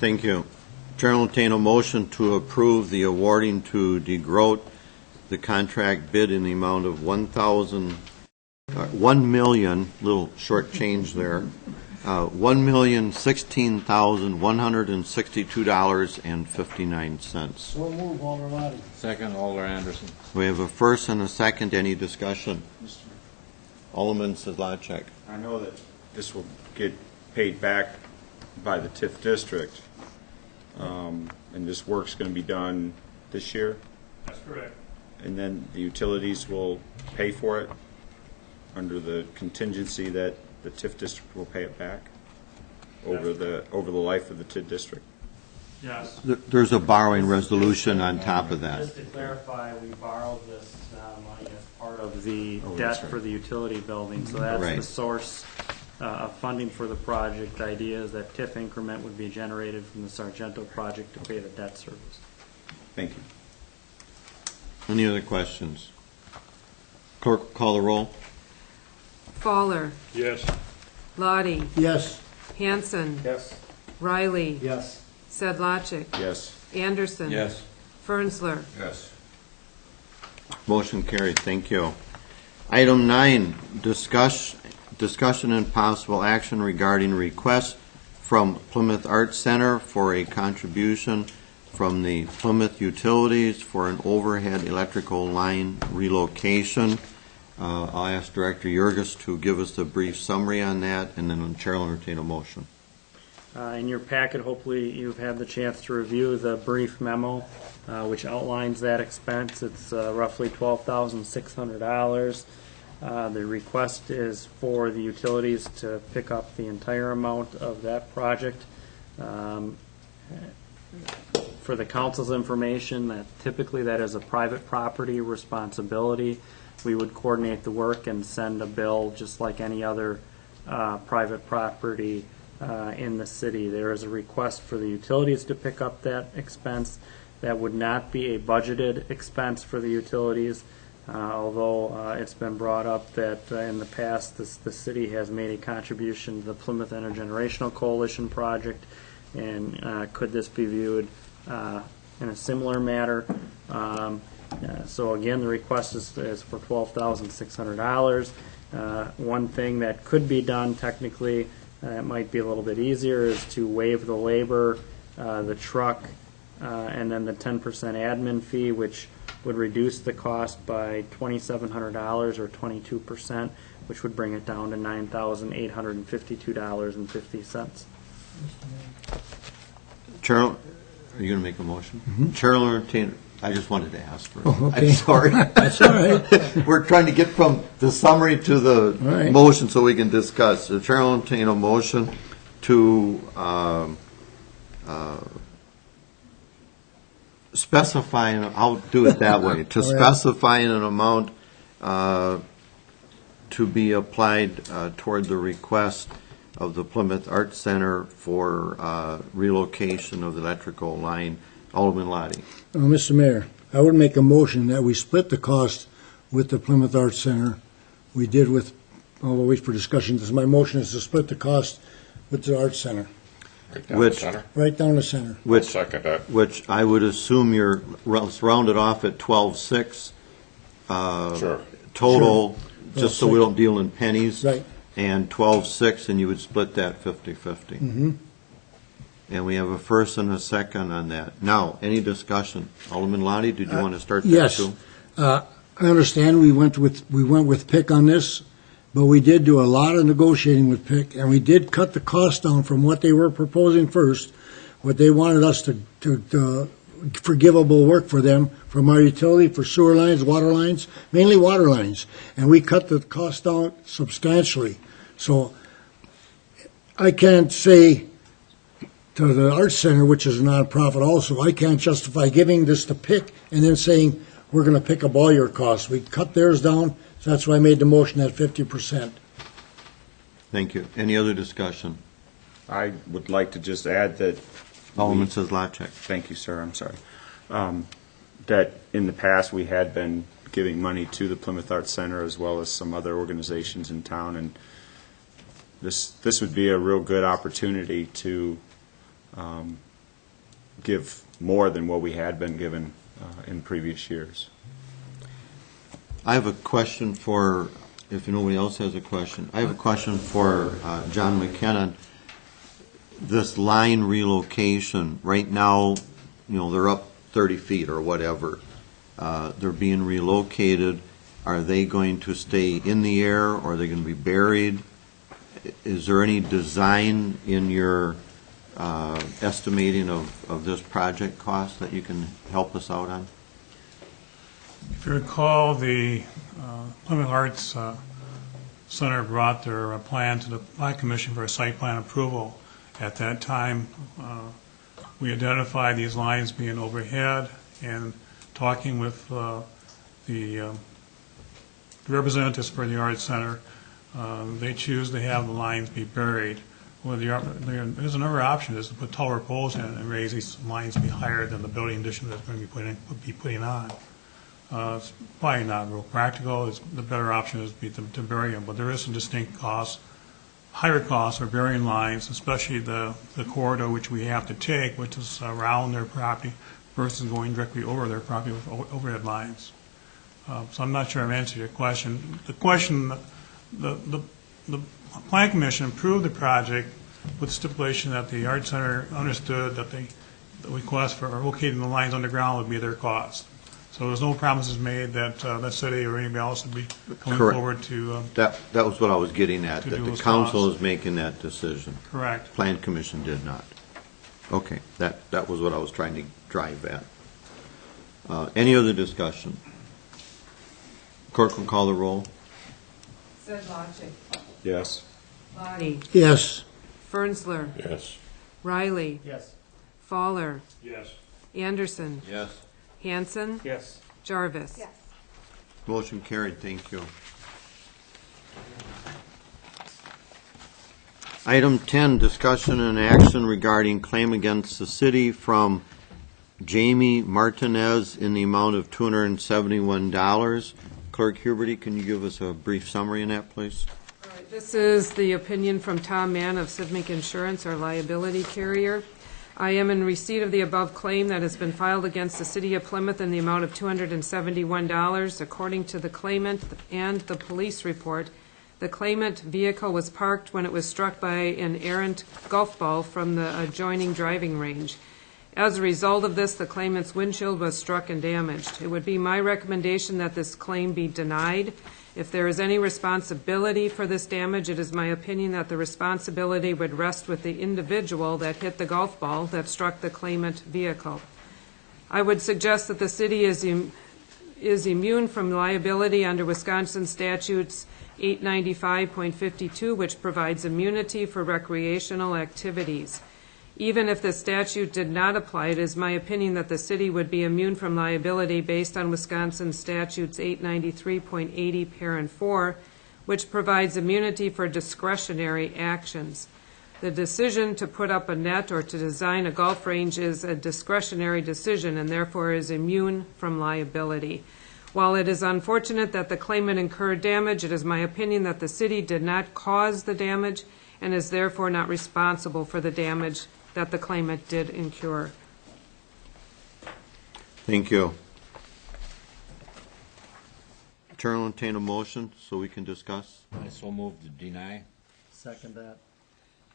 Thank you. Chair will entertain a motion to approve the awarding to DeGroot the contract bid in the amount of $1 million, little short change there, $1,016,162.59. So move, Alder Lottie. Second, Alder Anderson. We have a first and a second. Any discussion? Alderman Sedlacek. I know that this will get paid back by the TIF district, and this work's going to be done this year, That's correct. and then the utilities will pay for it under the contingency that the TIF district will pay it back over the life of the TIF district. Yes. There's a borrowing resolution on top of that. Just to clarify, we borrowed this money as part of the Oh, that's debt right. for the utility building, so that's Right. the source of funding for the project. The idea is that TIF increment would be generated from the Sargento project to pay the debt service. Thank you. Any other questions? Clerk, call the roll. Fowler, Yes. Lottie, Yes. Hanson, Yes. Riley, Yes. Sedlacek, Yes. Anderson. Yes. Fernsler. Yes. Motion carried. Thank you. Item 9, discussion and possible action regarding request from Plymouth Arts Center for a contribution from the Plymouth Utilities for an overhead electrical line relocation. I'll ask Director Jurgis to give us a brief summary on that, and then the Chair will entertain a motion. In your packet, hopefully you've had the chance to review the brief memo, which outlines that expense. It's roughly $12,600. The request is for the utilities to pick up the entire amount of that project. For the council's information, that typically that is a private property responsibility. We would coordinate the work and send a bill just like any other private property in the city. There is a request for the utilities to pick up that expense. That would not be a budgeted expense for the utilities, although it's been brought up that in the past the city has made a contribution to the Plymouth Intergenerational Coalition project, and could this be viewed in a similar matter? So again, the request is for $12,600. One thing that could be done technically, it might be a little bit easier, is to waive the labor, the truck, and then the 10% admin fee, which would reduce the cost by $2,700 or 22%, which would bring it down to $9,852.50. Chair, are you going to make a motion? Chair will entertain. I just wanted to ask first. Oh, okay. I'm sorry. That's all right. We're trying to get from the summary to the right. motion so we can discuss. The Chair will entertain a motion to specify, I'll do it that way, to All right. specify an amount to be applied toward the request of the Plymouth Arts Center for relocation of the electrical line. Alderman Lottie. Mr. Mayor, I would make a motion that we split the cost with the Plymouth Arts Center. We did with, I'll wait for discussion, because my motion is to split the cost with the Arts Center. Which, Right down the center. which I would assume you're, let's round it off at 12.6 total, just so we don't deal in pennies. Right. And 12.6, and you would split that 50-50. Mm-hmm. And we have a first and a second on that. Now, any discussion? Alderman Lottie, did you want to start that Yes. too? I understand we went with PIC on this, but we did do a lot of negotiating with PIC, and we did cut the cost down from what they were proposing first. What they wanted us to forgivable work for them, from our utility, for sewer lines, water lines, mainly water lines. And we cut the cost down substantially. So I can't say to the Arts Center, which is a nonprofit also, I can't justify giving this to PIC and then saying, we're going to pick up all your costs. We cut theirs down, so that's why I made the motion at 50%. Thank you. Any other discussion? I would like to just add that. Alderman Kozlowczak. Thank you, sir. I'm sorry. That in the past we had been giving money to the Plymouth Arts Center as well as some other organizations in town, and this would be a real good opportunity to give more than what we had been given in previous years. I have a question for, if nobody else has a question, I have a question for John McKinnon. This line relocation, right now, they're up 30 feet or whatever. They're being relocated. Are they going to stay in the air, or are they going to be buried? Is there any design in your estimating of this project cost that you can help us out on? If you recall, the Plymouth Arts Center brought their plan to the Plan Commission for a site plan approval. At that time, we identified these lines being overhead, and talking with the representatives for the Arts Center, they choose to have the lines be buried. Well, there's another option, is to put taller poles in and raise these lines to be higher than the building addition that's going to be putting on. It's probably not real practical. The better option is to bury them, but there is some distinct costs, higher costs for burying lines, especially the corridor which we have to take, which is around their property versus going directly over their property with overhead lines. So I'm not sure I've answered your question. The question, the Plan Commission approved the project with the stipulation that the Arts Center understood that the request for locating the lines underground would be their cost. So there's no promises made that the city or anybody else would be coming Correct. forward to. That was what I was getting at, that the council is making that decision. Correct. Plan Commission did not. Okay, that was what I was trying to drive at. Any other discussion? Clerk will call the roll. Sedlacek. Yes. Lottie. Yes. Fernsler. Yes. Riley. Yes. Fowler. Yes. Anderson. Yes. Hanson. Yes. Jarvis. Yes. Motion carried. Thank you. Item 10, discussion and action regarding claim against the city from Jamie Martinez in the amount of $271. Clerk Huberty, can you give us a brief summary on that, please? All right, this is the opinion from Tom Mann of Sidmic Insurance, our liability carrier. I am in receipt of the above claim that has been filed against the City of Plymouth in the amount of $271. According to the claimant and the police report, the claimant vehicle was parked when it was struck by an errant golf ball from the adjoining driving range. As a result of this, the claimant's windshield was struck and damaged. It would be my recommendation that this claim be denied. If there is any responsibility for this damage, it is my opinion that the responsibility would rest with the individual that hit the golf ball that struck the claimant vehicle. I would suggest that the city is immune from liability under Wisconsin statutes 895.52, which provides immunity for recreational activities. Even if the statute did not apply, it is my opinion that the city would be immune from liability based on Wisconsin statutes 893.80 parent 4, which provides immunity for discretionary actions. The decision to put up a net or to design a golf range is a discretionary decision and therefore is immune from liability. While it is unfortunate that the claimant incurred damage, it is my opinion that the city did not cause the damage and is therefore not responsible for the damage that the claimant did incur. Thank you. Chair will entertain a motion so we can discuss. I so move to deny. Second that.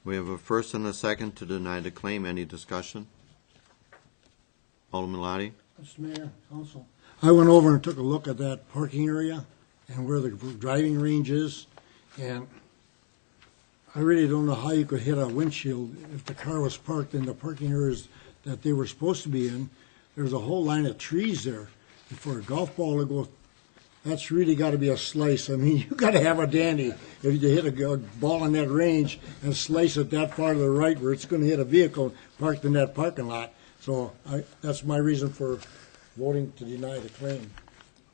We have a first and a second to deny the claim. Any discussion? Alderman Lottie? Mr. Mayor, Council. I went over and took a look at that parking area and where the driving range is, and I really don't know how you could hit a windshield if the car was parked in the parking areas that they were supposed to be in. there's a whole line of trees there. And for a golf ball to go, that's really got to be a slice. I mean, you got to have a dandy if you hit a ball in that range and slice it that far to the right where it's going to hit a vehicle parked in that parking lot. So that's my reason for voting to deny the claim.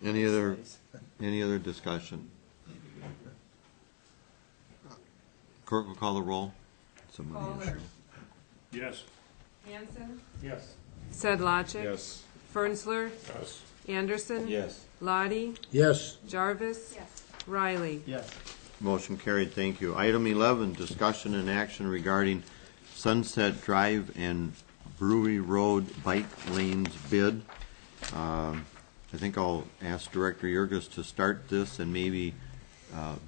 Any other discussion? Clerk will call the roll. Palmer. Yes. Hanson. Yes. Sedlacek. Yes. Fernsler. Yes. Anderson. Yes. Lottie. Yes. Jarvis. Riley. Yes. Motion carried, thank you. Item 11, discussion and action regarding Sunset Drive and Brewery Road bike lanes bid. I think I'll ask Director Jurgis to start this, and maybe,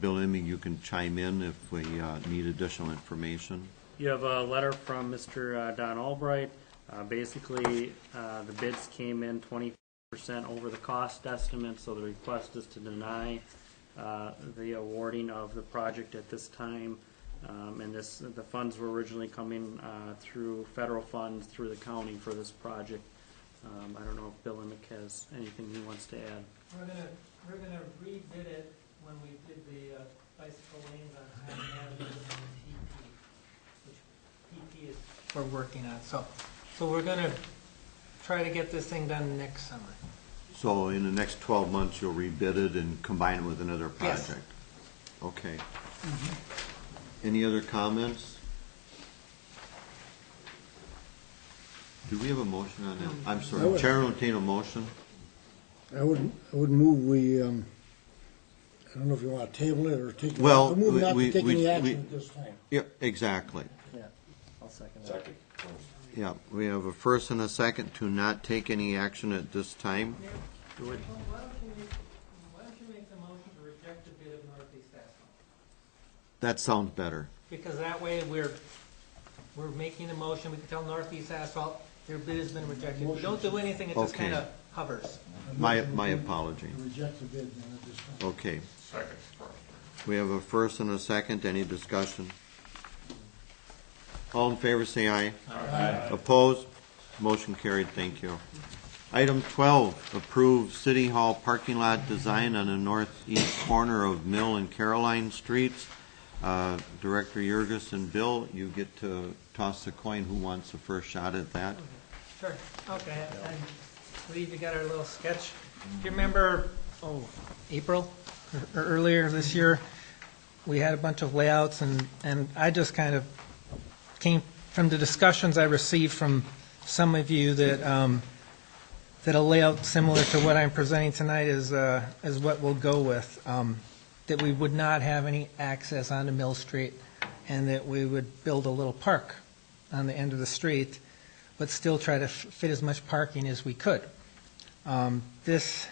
Bill Imming, you can chime in if we need additional information. You have a letter from Mr. Don Albright. Basically, the bids came in 20% over the cost estimate, so the request is to deny the awarding of the project at this time. And the funds were originally coming through federal funds through the county for this project. I don't know if Bill Emick has anything he wants to add. We're gonna rebid it when we did the bicycle lanes on Highland Avenue and PP, which PP is we're working on. So we're gonna try to get this thing done next summer. So in the next 12 months, you'll rebid it and combine it with another project? Yes. Okay. Any other comments? Do we have a motion on that? I'm I sorry, would- Chair will entertain a motion. I would move we, I don't know if you want to table it or take, Well, I move not to we- take we- any action we- at this time. Yeah, exactly. Yeah, I'll second that. Yeah, we have a first and a second to not take any action at this time. Why don't you make the motion to reject the bid of Northeast Asphalt? That sounds better. Because that way we're making a motion, we can tell Northeast Asphalt, their bid has been rejected. We don't do anything, it just Okay. kind of hovers. My apology. Reject the bid then at this time. Okay. Second. We have a first and a second. Any discussion? All in favor, say aye. Aye. Opposed? Motion carried. Thank you. Item 12, approve City Hall parking lot design on the northeast corner of Mill and Caroline Streets. Director Jurgis and Bill, you get to toss the coin. Who wants the first shot at that? Sure, okay. I believe you got our little sketch. Do you remember, April, or earlier this year, we had a bunch of layouts, and I just kind of came from the discussions I received from some of you that a layout similar to what I'm presenting tonight is what we'll go with. That we would not have any access onto Mill Street, and that we would build a little park on the end of the street, but still try to fit as much parking as we could. This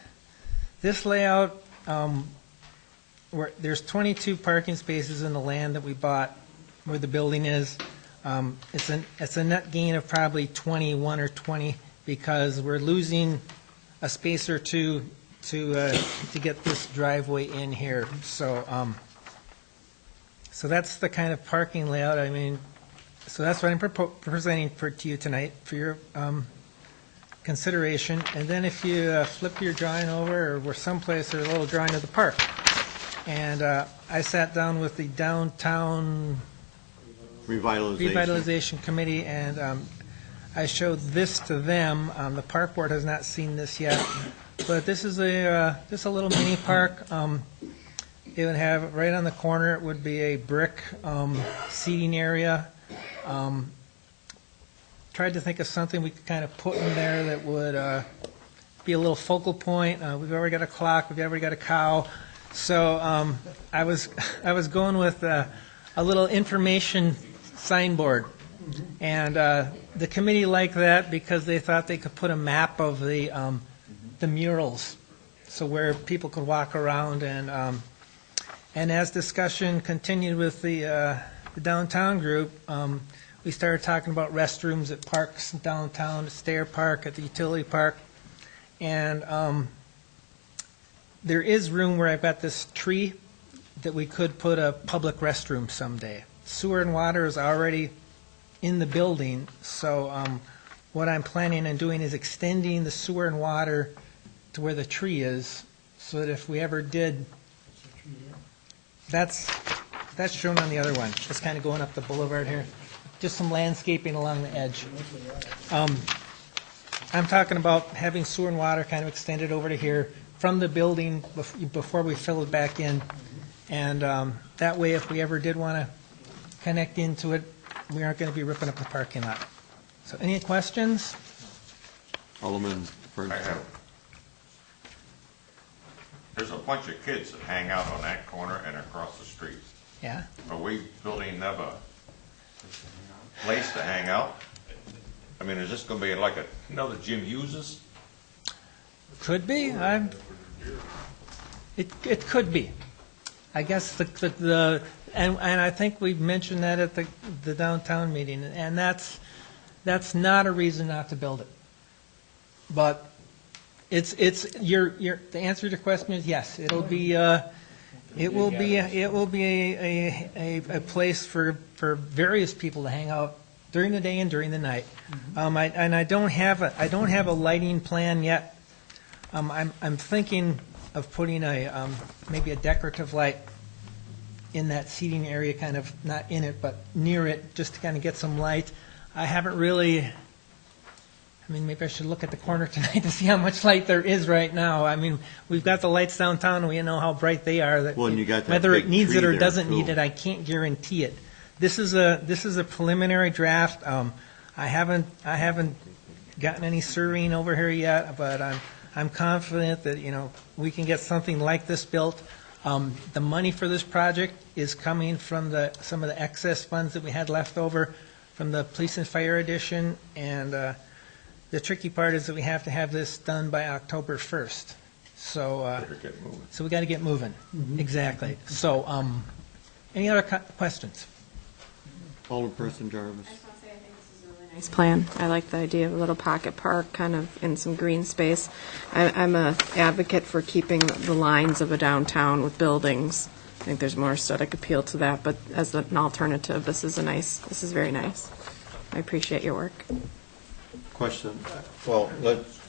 layout, there's 22 parking spaces in the land that we bought where the building is. It's a net gain of probably 21 or 20 because we're losing a space or two to get this driveway in here. So that's the kind of parking layout. I mean, so that's what I'm presenting to you tonight for your consideration. And then if you flip your drawing over, or someplace, there's a little drawing of the park. And I sat down with the downtown revitalization committee, and I showed this to them. The park board has not seen this yet, but this is just a little mini park. It would have right on the corner. It would be a brick seating area. Tried to think of something we could kind of put in there that would be a little focal point. We've already got a clock. We've already got a cow. So I was going with a little information signboard, and the committee liked that because they thought they could put a map of the murals, so where people could walk around. And as discussion continued with the downtown group, we started talking about restrooms at parks downtown, at Stair Park, at the utility park, and there is room where I've got this tree that we could put a public restroom someday. Sewer and water is already in the building, so what I'm planning on doing is extending the sewer and water to where the tree is, so that if we ever did, that's shown on the other one. It's kind of going up the boulevard here. Just some landscaping along the edge. I'm talking about having sewer and water kind of extended over to here from the building before we fill it back in. And that way, if we ever did want to connect into it, we aren't going to be ripping up the parking lot. So any questions? Alderman Ferguson. I have. There's a bunch of kids that hang out on that corner and across the street. Yeah? Are we building them a place to hang out? I mean, is this gonna be like another Jim Hughes's? Could be. It could be. I guess and I think we mentioned that at the downtown meeting, and that's not a reason not to build it. But the answer to your question is yes. It will be a place for various people to hang out during the day and during the night. I don't have a lighting plan yet. I'm thinking of putting maybe a decorative light in that seating area, kind of not in it, but near it, just to kind of get some light. I haven't really, maybe I should look at the corner tonight to see how much light there is right now. We've got the lights downtown, and we know how bright they are. Well, and you got that whether big it needs tree it or there, doesn't too. need it, I can't guarantee it. This is a preliminary draft. I haven't gotten any surveying over here yet, but I'm confident that we can get something like this built. The money for this project is coming from some of the excess funds that we had left over from the police and fire edition, and the tricky part is that we have to have this done by October 1st. So we got to get moving. Exactly. So any other questions? Alderperson Jarvis. Nice plan. I like the idea of a little pocket park kind of in some green space. I'm a advocate for keeping the lines of a downtown with buildings. I think there's more aesthetic appeal to that, but as an alternative, this is very nice. I appreciate your work. Question. Well, let's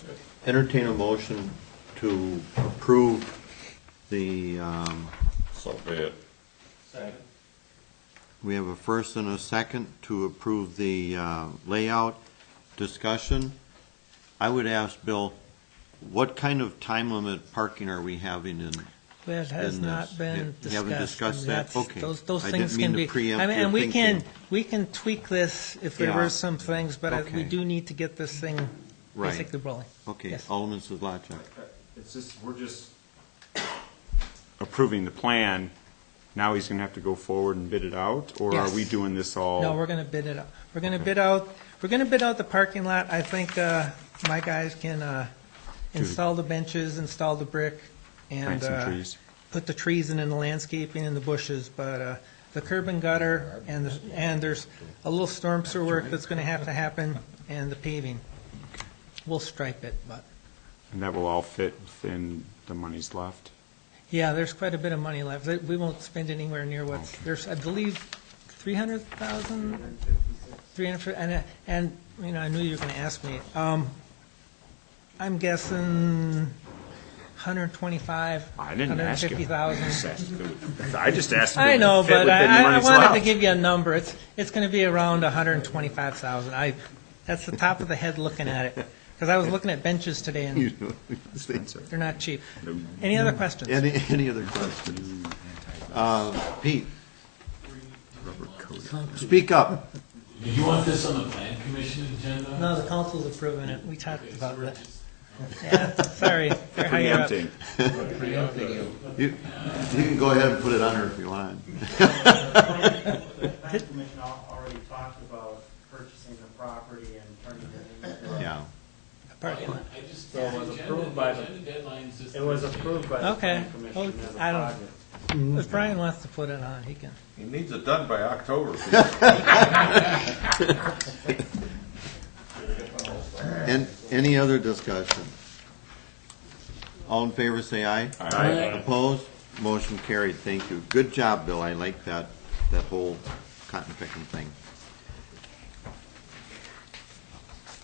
entertain a motion to approve the, So be it. we have a first and a second to approve the layout discussion. I would ask Bill, what kind of time limit parking are we having in That has in this? not been You haven't discussed that? That's- Okay. Those I things didn't mean can to be, preempt your and we thinking. can tweak this if there Yeah. were some things, but we Okay. do need to get this thing Right. basically rolling. Okay, Yes. Alderman Sedlacek. It's just, we're just approving the plan. Now he's going to have to go forward and bid it out, or are Yes. we doing this all? No, we're going to bid it out. We're going to bid out the parking lot. I think my guys can install the benches, install the brick, and Plant some trees. put the trees in and the landscaping and the bushes. But the curb and gutter and there's a little storm sewer work that's going to happen, and the paving. We'll stripe it, but And that will all fit within the monies left? yeah, there's quite a bit of money left. We won't spend anywhere near what's there's. I believe 300,000. 350, and I knew you were going to ask me. I'm guessing 125. I didn't ask you. 150,000. I just asked if I it know, would fit but within the I monies wanted to left. give you a number. It's going to be around 125,000. That's the top of the head looking at it. Because I was looking at benches today, and they're not cheap. Any other questions? Any other questions? Pete? Speak up. Do you want this on the plan commission agenda? No, the council's approving it. We talked about that. Yeah, sorry. They're higher up. You can go ahead and put it under if you want. The planning commission already talked about purchasing the property and turning it into. Yeah. So it was approved by the. It was approved by the Okay. planning Oh, commission as a I don't. project. If Brian wants to put it on, he can. He needs it done by October. And any other discussion? All in favor, say aye. Aye. Opposed? Motion carried. Thank you. Good job, Bill. I like that whole cotton picking thing.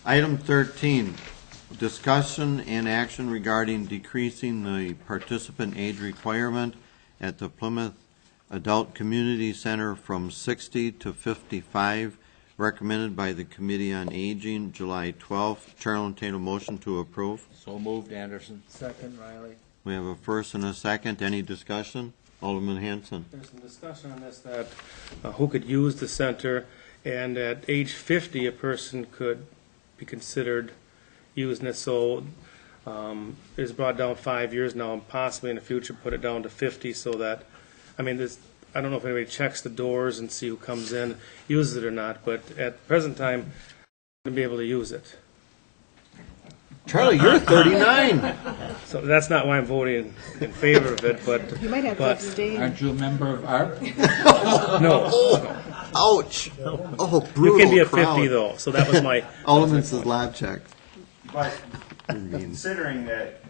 Item 13, discussion and action regarding decreasing the participant age requirement at the Plymouth Adult Community Center from 60 to 55, recommended by the Committee on Aging, July 12th. Chair will entertain a motion to approve. So moved, Anderson. Second, Riley. We have a first and a second. Any discussion? Alderman Hanson. There's some discussion on this that who could use the center, and at age 50, a person could be considered using it. So it's brought down 5 years now, and possibly in the future put it down to 50, so that, I mean, this, I don't know if anybody checks the doors and see who comes in, uses it or not, but at the present time, to be able to use it. Charlie, you're 39. So that's not why I'm voting in favor of it, but. You might have to abstain. Aren't you a member of ARP? No. Ouch. Oh, brutal You can be at crowd. 50 though, so that was my. Alderman Slabcheck. But considering that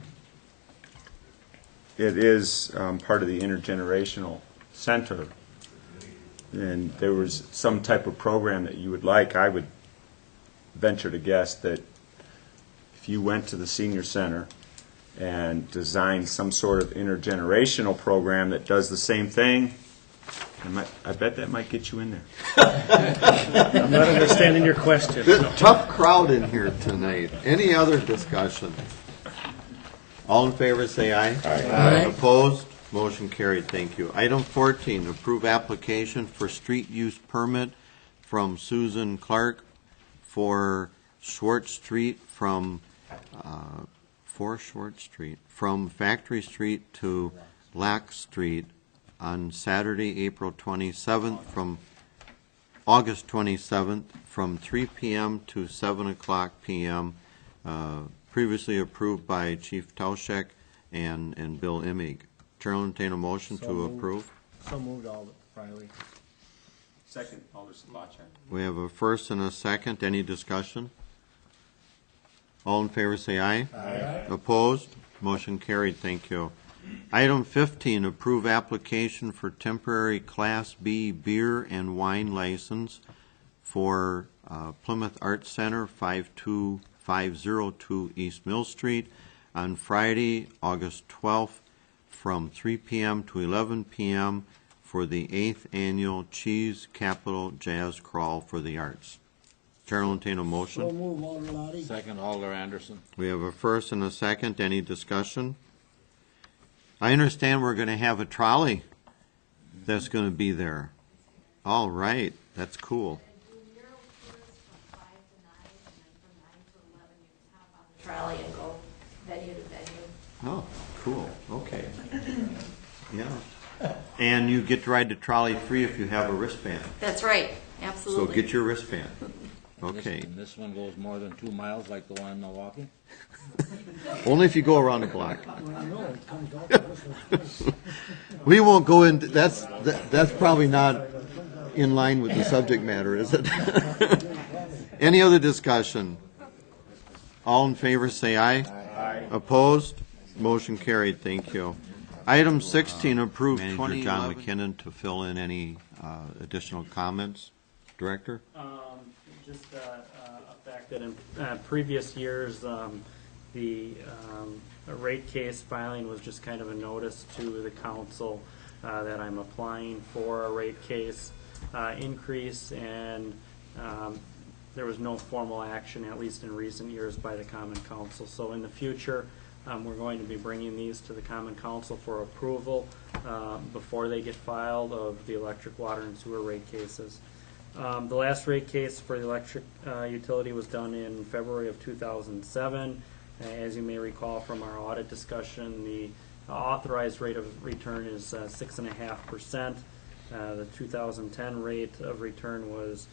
it is part of the intergenerational center, and there was some type of program that you would like, I would venture to guess that if you went to the senior center and designed some sort of intergenerational program that does the same thing, I bet that might get you in there. I'm not understanding your question. No. Tough crowd in here tonight. Any other discussion? All in favor say aye. Aye. Opposed? Motion carried. Thank you. Item 14, approve application for street use permit from Susan Clark for Schwartz Street from Factory Street to Lack Street on Saturday, April 27th, from August 27th, from 3 p.m. to 7 o'clock p.m., previously approved by Chief Tauschek and Bill Immig. Chair will entertain a motion to approve. So moved, Alderman Riley. Second, Alderman Slabcheck. We have a first and a second. Any discussion? All in favor say aye. Aye. Opposed? Motion carried. Thank you. Item 15, approve application for temporary Class B beer and wine license for Plymouth Arts Center, 52502 East Mill Street, on Friday, August 12th, from 3 p.m. to 11 p.m. for the 8th Annual Cheese Capital Jazz Crawl for the Arts. Chair will entertain a motion. So move, Alder Lottie. Second, Alder Anderson. We have a first and a second. Any discussion? I understand we're going to have a trolley that's going to be there. All right. That's cool. Trolley and go venue to venue. Oh, cool. Okay. Yeah. And you get to ride the trolley free if you have a wristband. That's right, So absolutely. get your wristband. Okay. This one goes more than 2 miles like the one in Milwaukee? Only if you go around the block. We won't go into, that's probably not in line with the subject matter, is it? Any other discussion? All in favor say aye. Aye. Opposed? Motion carried. Thank you. Item 16, approve Manager John McKinnon to fill in any additional comments. Director? Just a fact that in previous years, the rate case filing was just kind of a notice to the council that I'm applying for a rate case increase, and there was no formal action, at least in recent years, by the Common Council. So in the future, we're going to be bringing these to the Common Council for approval before they get filed of the electric, water, and sewer rate cases. The last rate case for the electric utility was done in February of 2007. As you may recall from our audit discussion, the authorized rate of return is 6.5%. The 2010 rate of return was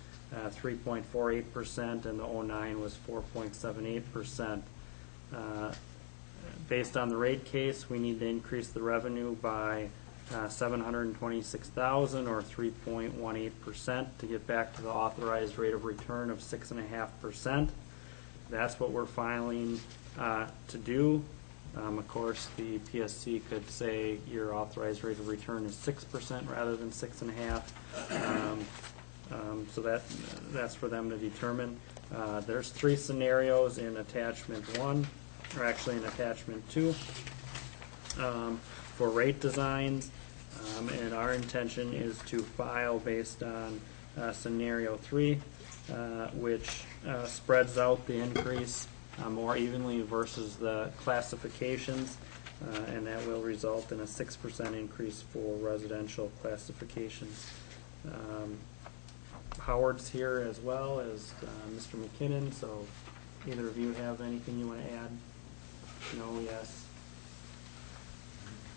3.48%, and the 09 was 4.78%. Based on the rate case, we need to increase the revenue by $726,000 or 3.18% to get back to the authorized rate of return of 6.5%. That's what we're filing to do. Of course, the PSC could say your authorized rate of return is 6% rather than 6.5%. So that's for them to determine. There's 3 scenarios in attachment 1, or actually in attachment 2, for rate designs, and our intention is to file based on scenario 3, which spreads out the increase more evenly versus the classifications, and that will result in a 6% increase for residential classifications. Howard's here as well as Mr. McKinnon, so either of you have anything you want to add? No, yes?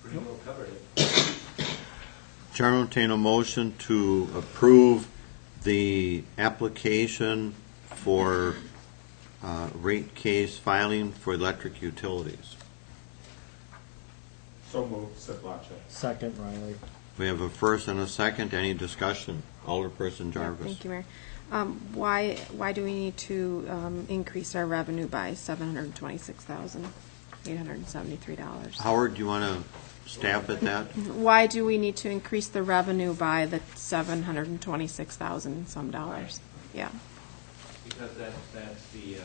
Pretty well covered it. Chair will entertain a motion to approve the application for rate case filing for electric utilities. So moved, Sidlacha. Second, Riley. We have a first and a second. Any discussion? Alderperson Jarvis. Thank you, Mayor. Why do we need to increase our revenue by $726,873? Howard, do you want to stab at that? Why do we need to increase the revenue by the $726,000 some dollars? Yeah. Because that's the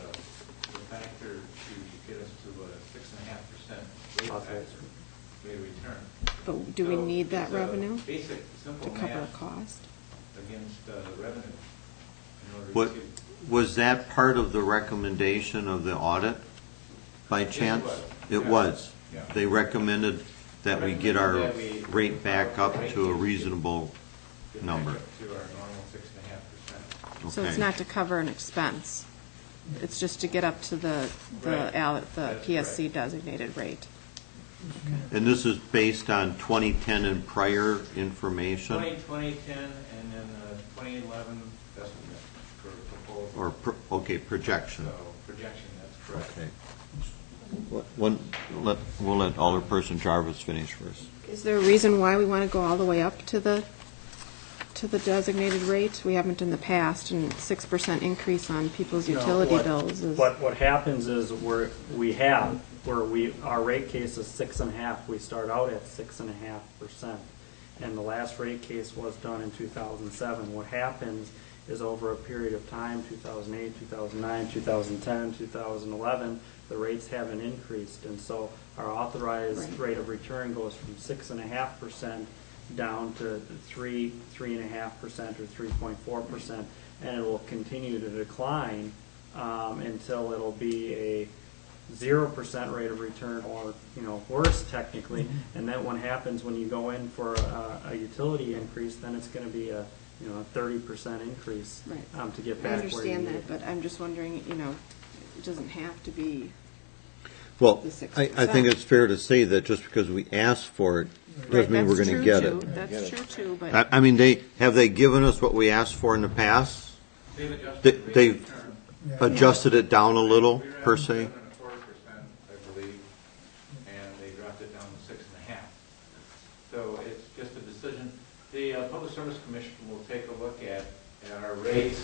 factor to get us to a 6.5% rate of return. But do we need that it's a revenue basic, simple to cover a math cost? against revenue. In order What, to, was that part of the recommendation of the audit by chance? It was. Yeah. They recommended that we get our rate back up to a reasonable number. to our normal 6.5%. So it's not to cover an expense. It's just to get up to the PSC designated rate. And this is based on 2010 and prior information? 2010 and then 2011 estimate for proposal. Or, okay, projection. So projection, that's correct. Okay. We'll let Alderperson Jarvis finish first. Is there a reason why we want to go all the way up to the designated rate? We haven't in the past, and 6% increase on people's utility bills is. What happens is our rate case is 6.5%. We start out at 6.5%, and the last rate case was done in 2007. What happens is over a period of time, 2008, 2009, 2010, 2011, the rates haven't increased, and so our authorized rate of return goes from 6.5% down to 3.5% or 3.4%, and it will continue to decline until it'll be a 0% rate of return, or worse technically. And then what happens when you go in for a utility increase, then it's going to be a 30% increase to get back where you I understand need that, it. but I'm just wondering, it doesn't have to be. Well, The 6%. I think it's fair to say that just because we ask for it, doesn't mean we're going to get it. That's true too, but. I mean, have they given us what we asked for in the past? They've adjusted it down a little, per se? 7.25%, I believe, and they dropped it down to 6.5%. So it's just a decision. The Public Service Commission will take a look at our rates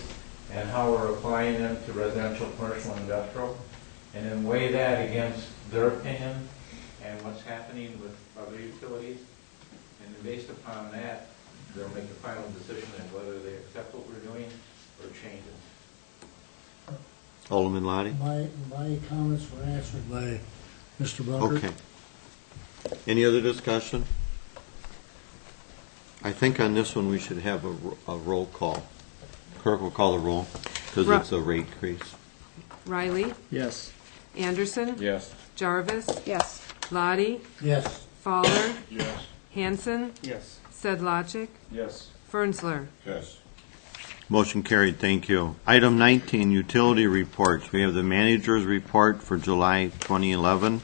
and how we're applying them to residential, commercial, and industrial, and then weigh that against their opinion and what's happening with other utilities. And then based upon that, they'll make a final decision on whether they accept what we're doing or change it. Alderman Lottie? My comments were answered by Mr. Bunker. Okay. Any other discussion? I think on this one we should have a roll call. Clerk will call the roll because it's a rate increase. Riley? Yes. Anderson? Yes. Jarvis? Yes. Lottie? Yes. Fowler? Yes. Hanson? Yes. Sedlacek? Yes. Fernsler? Yes. Motion carried, thank you. Item 19, utility reports. We have the manager's report for July 2011.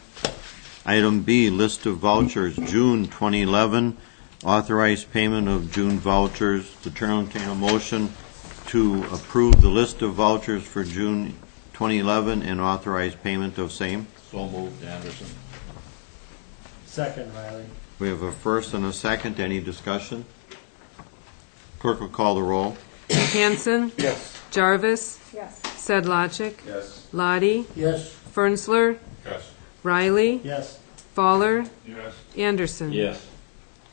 Item B, list of vouchers, June 2011. Authorized payment of June vouchers. The chair will entertain a motion to approve the list of vouchers for June 2011 and authorize payment of same. So moved, Anderson. Second, Riley. We have a first and a second. Any discussion? Clerk will call the roll. Hanson? Yes. Jarvis? Yes. Sedlacek? Yes. Lottie? Yes. Fernsler? Yes. Riley? Yes. Fowler? Yes. Anderson? Yes.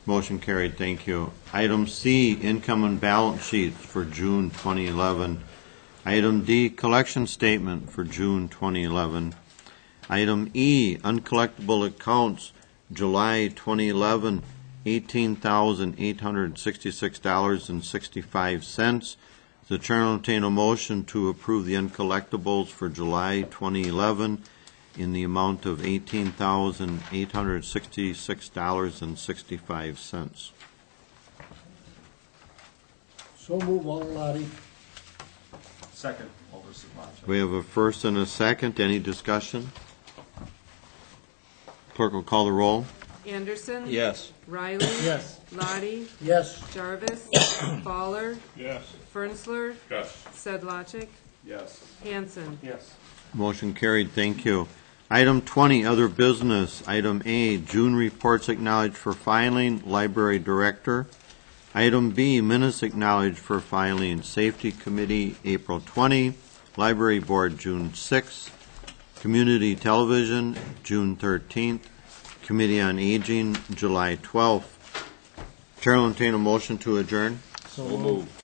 Motion carried, thank you. Item C, income and balance sheets for June 2011. Item D, collection statement for June 2011. Item E, uncollectible accounts, July 2011, $18,866.65. The chair will entertain a motion to approve the uncollectibles for July 2011 in the amount of $18,866.65. So move, Walter Lottie. Second, Alderson Monson. We have a first and a second. Any discussion? Clerk will call the roll. Anderson? Yes. Riley? Yes. Lottie? Yes. Jarvis? Fowler? Yes. Fernsler? Yes. Sedlacek? Yes. Hanson? Yes. Motion carried. Thank you. Item 20, other business. Item A, June reports acknowledged for filing, Library Director. Item B, minutes acknowledged for filing, Safety Committee, April 20, Library Board, June 6, Community Television, June 13th, Committee on Aging, July 12th. Chair will entertain a motion to adjourn. So moved.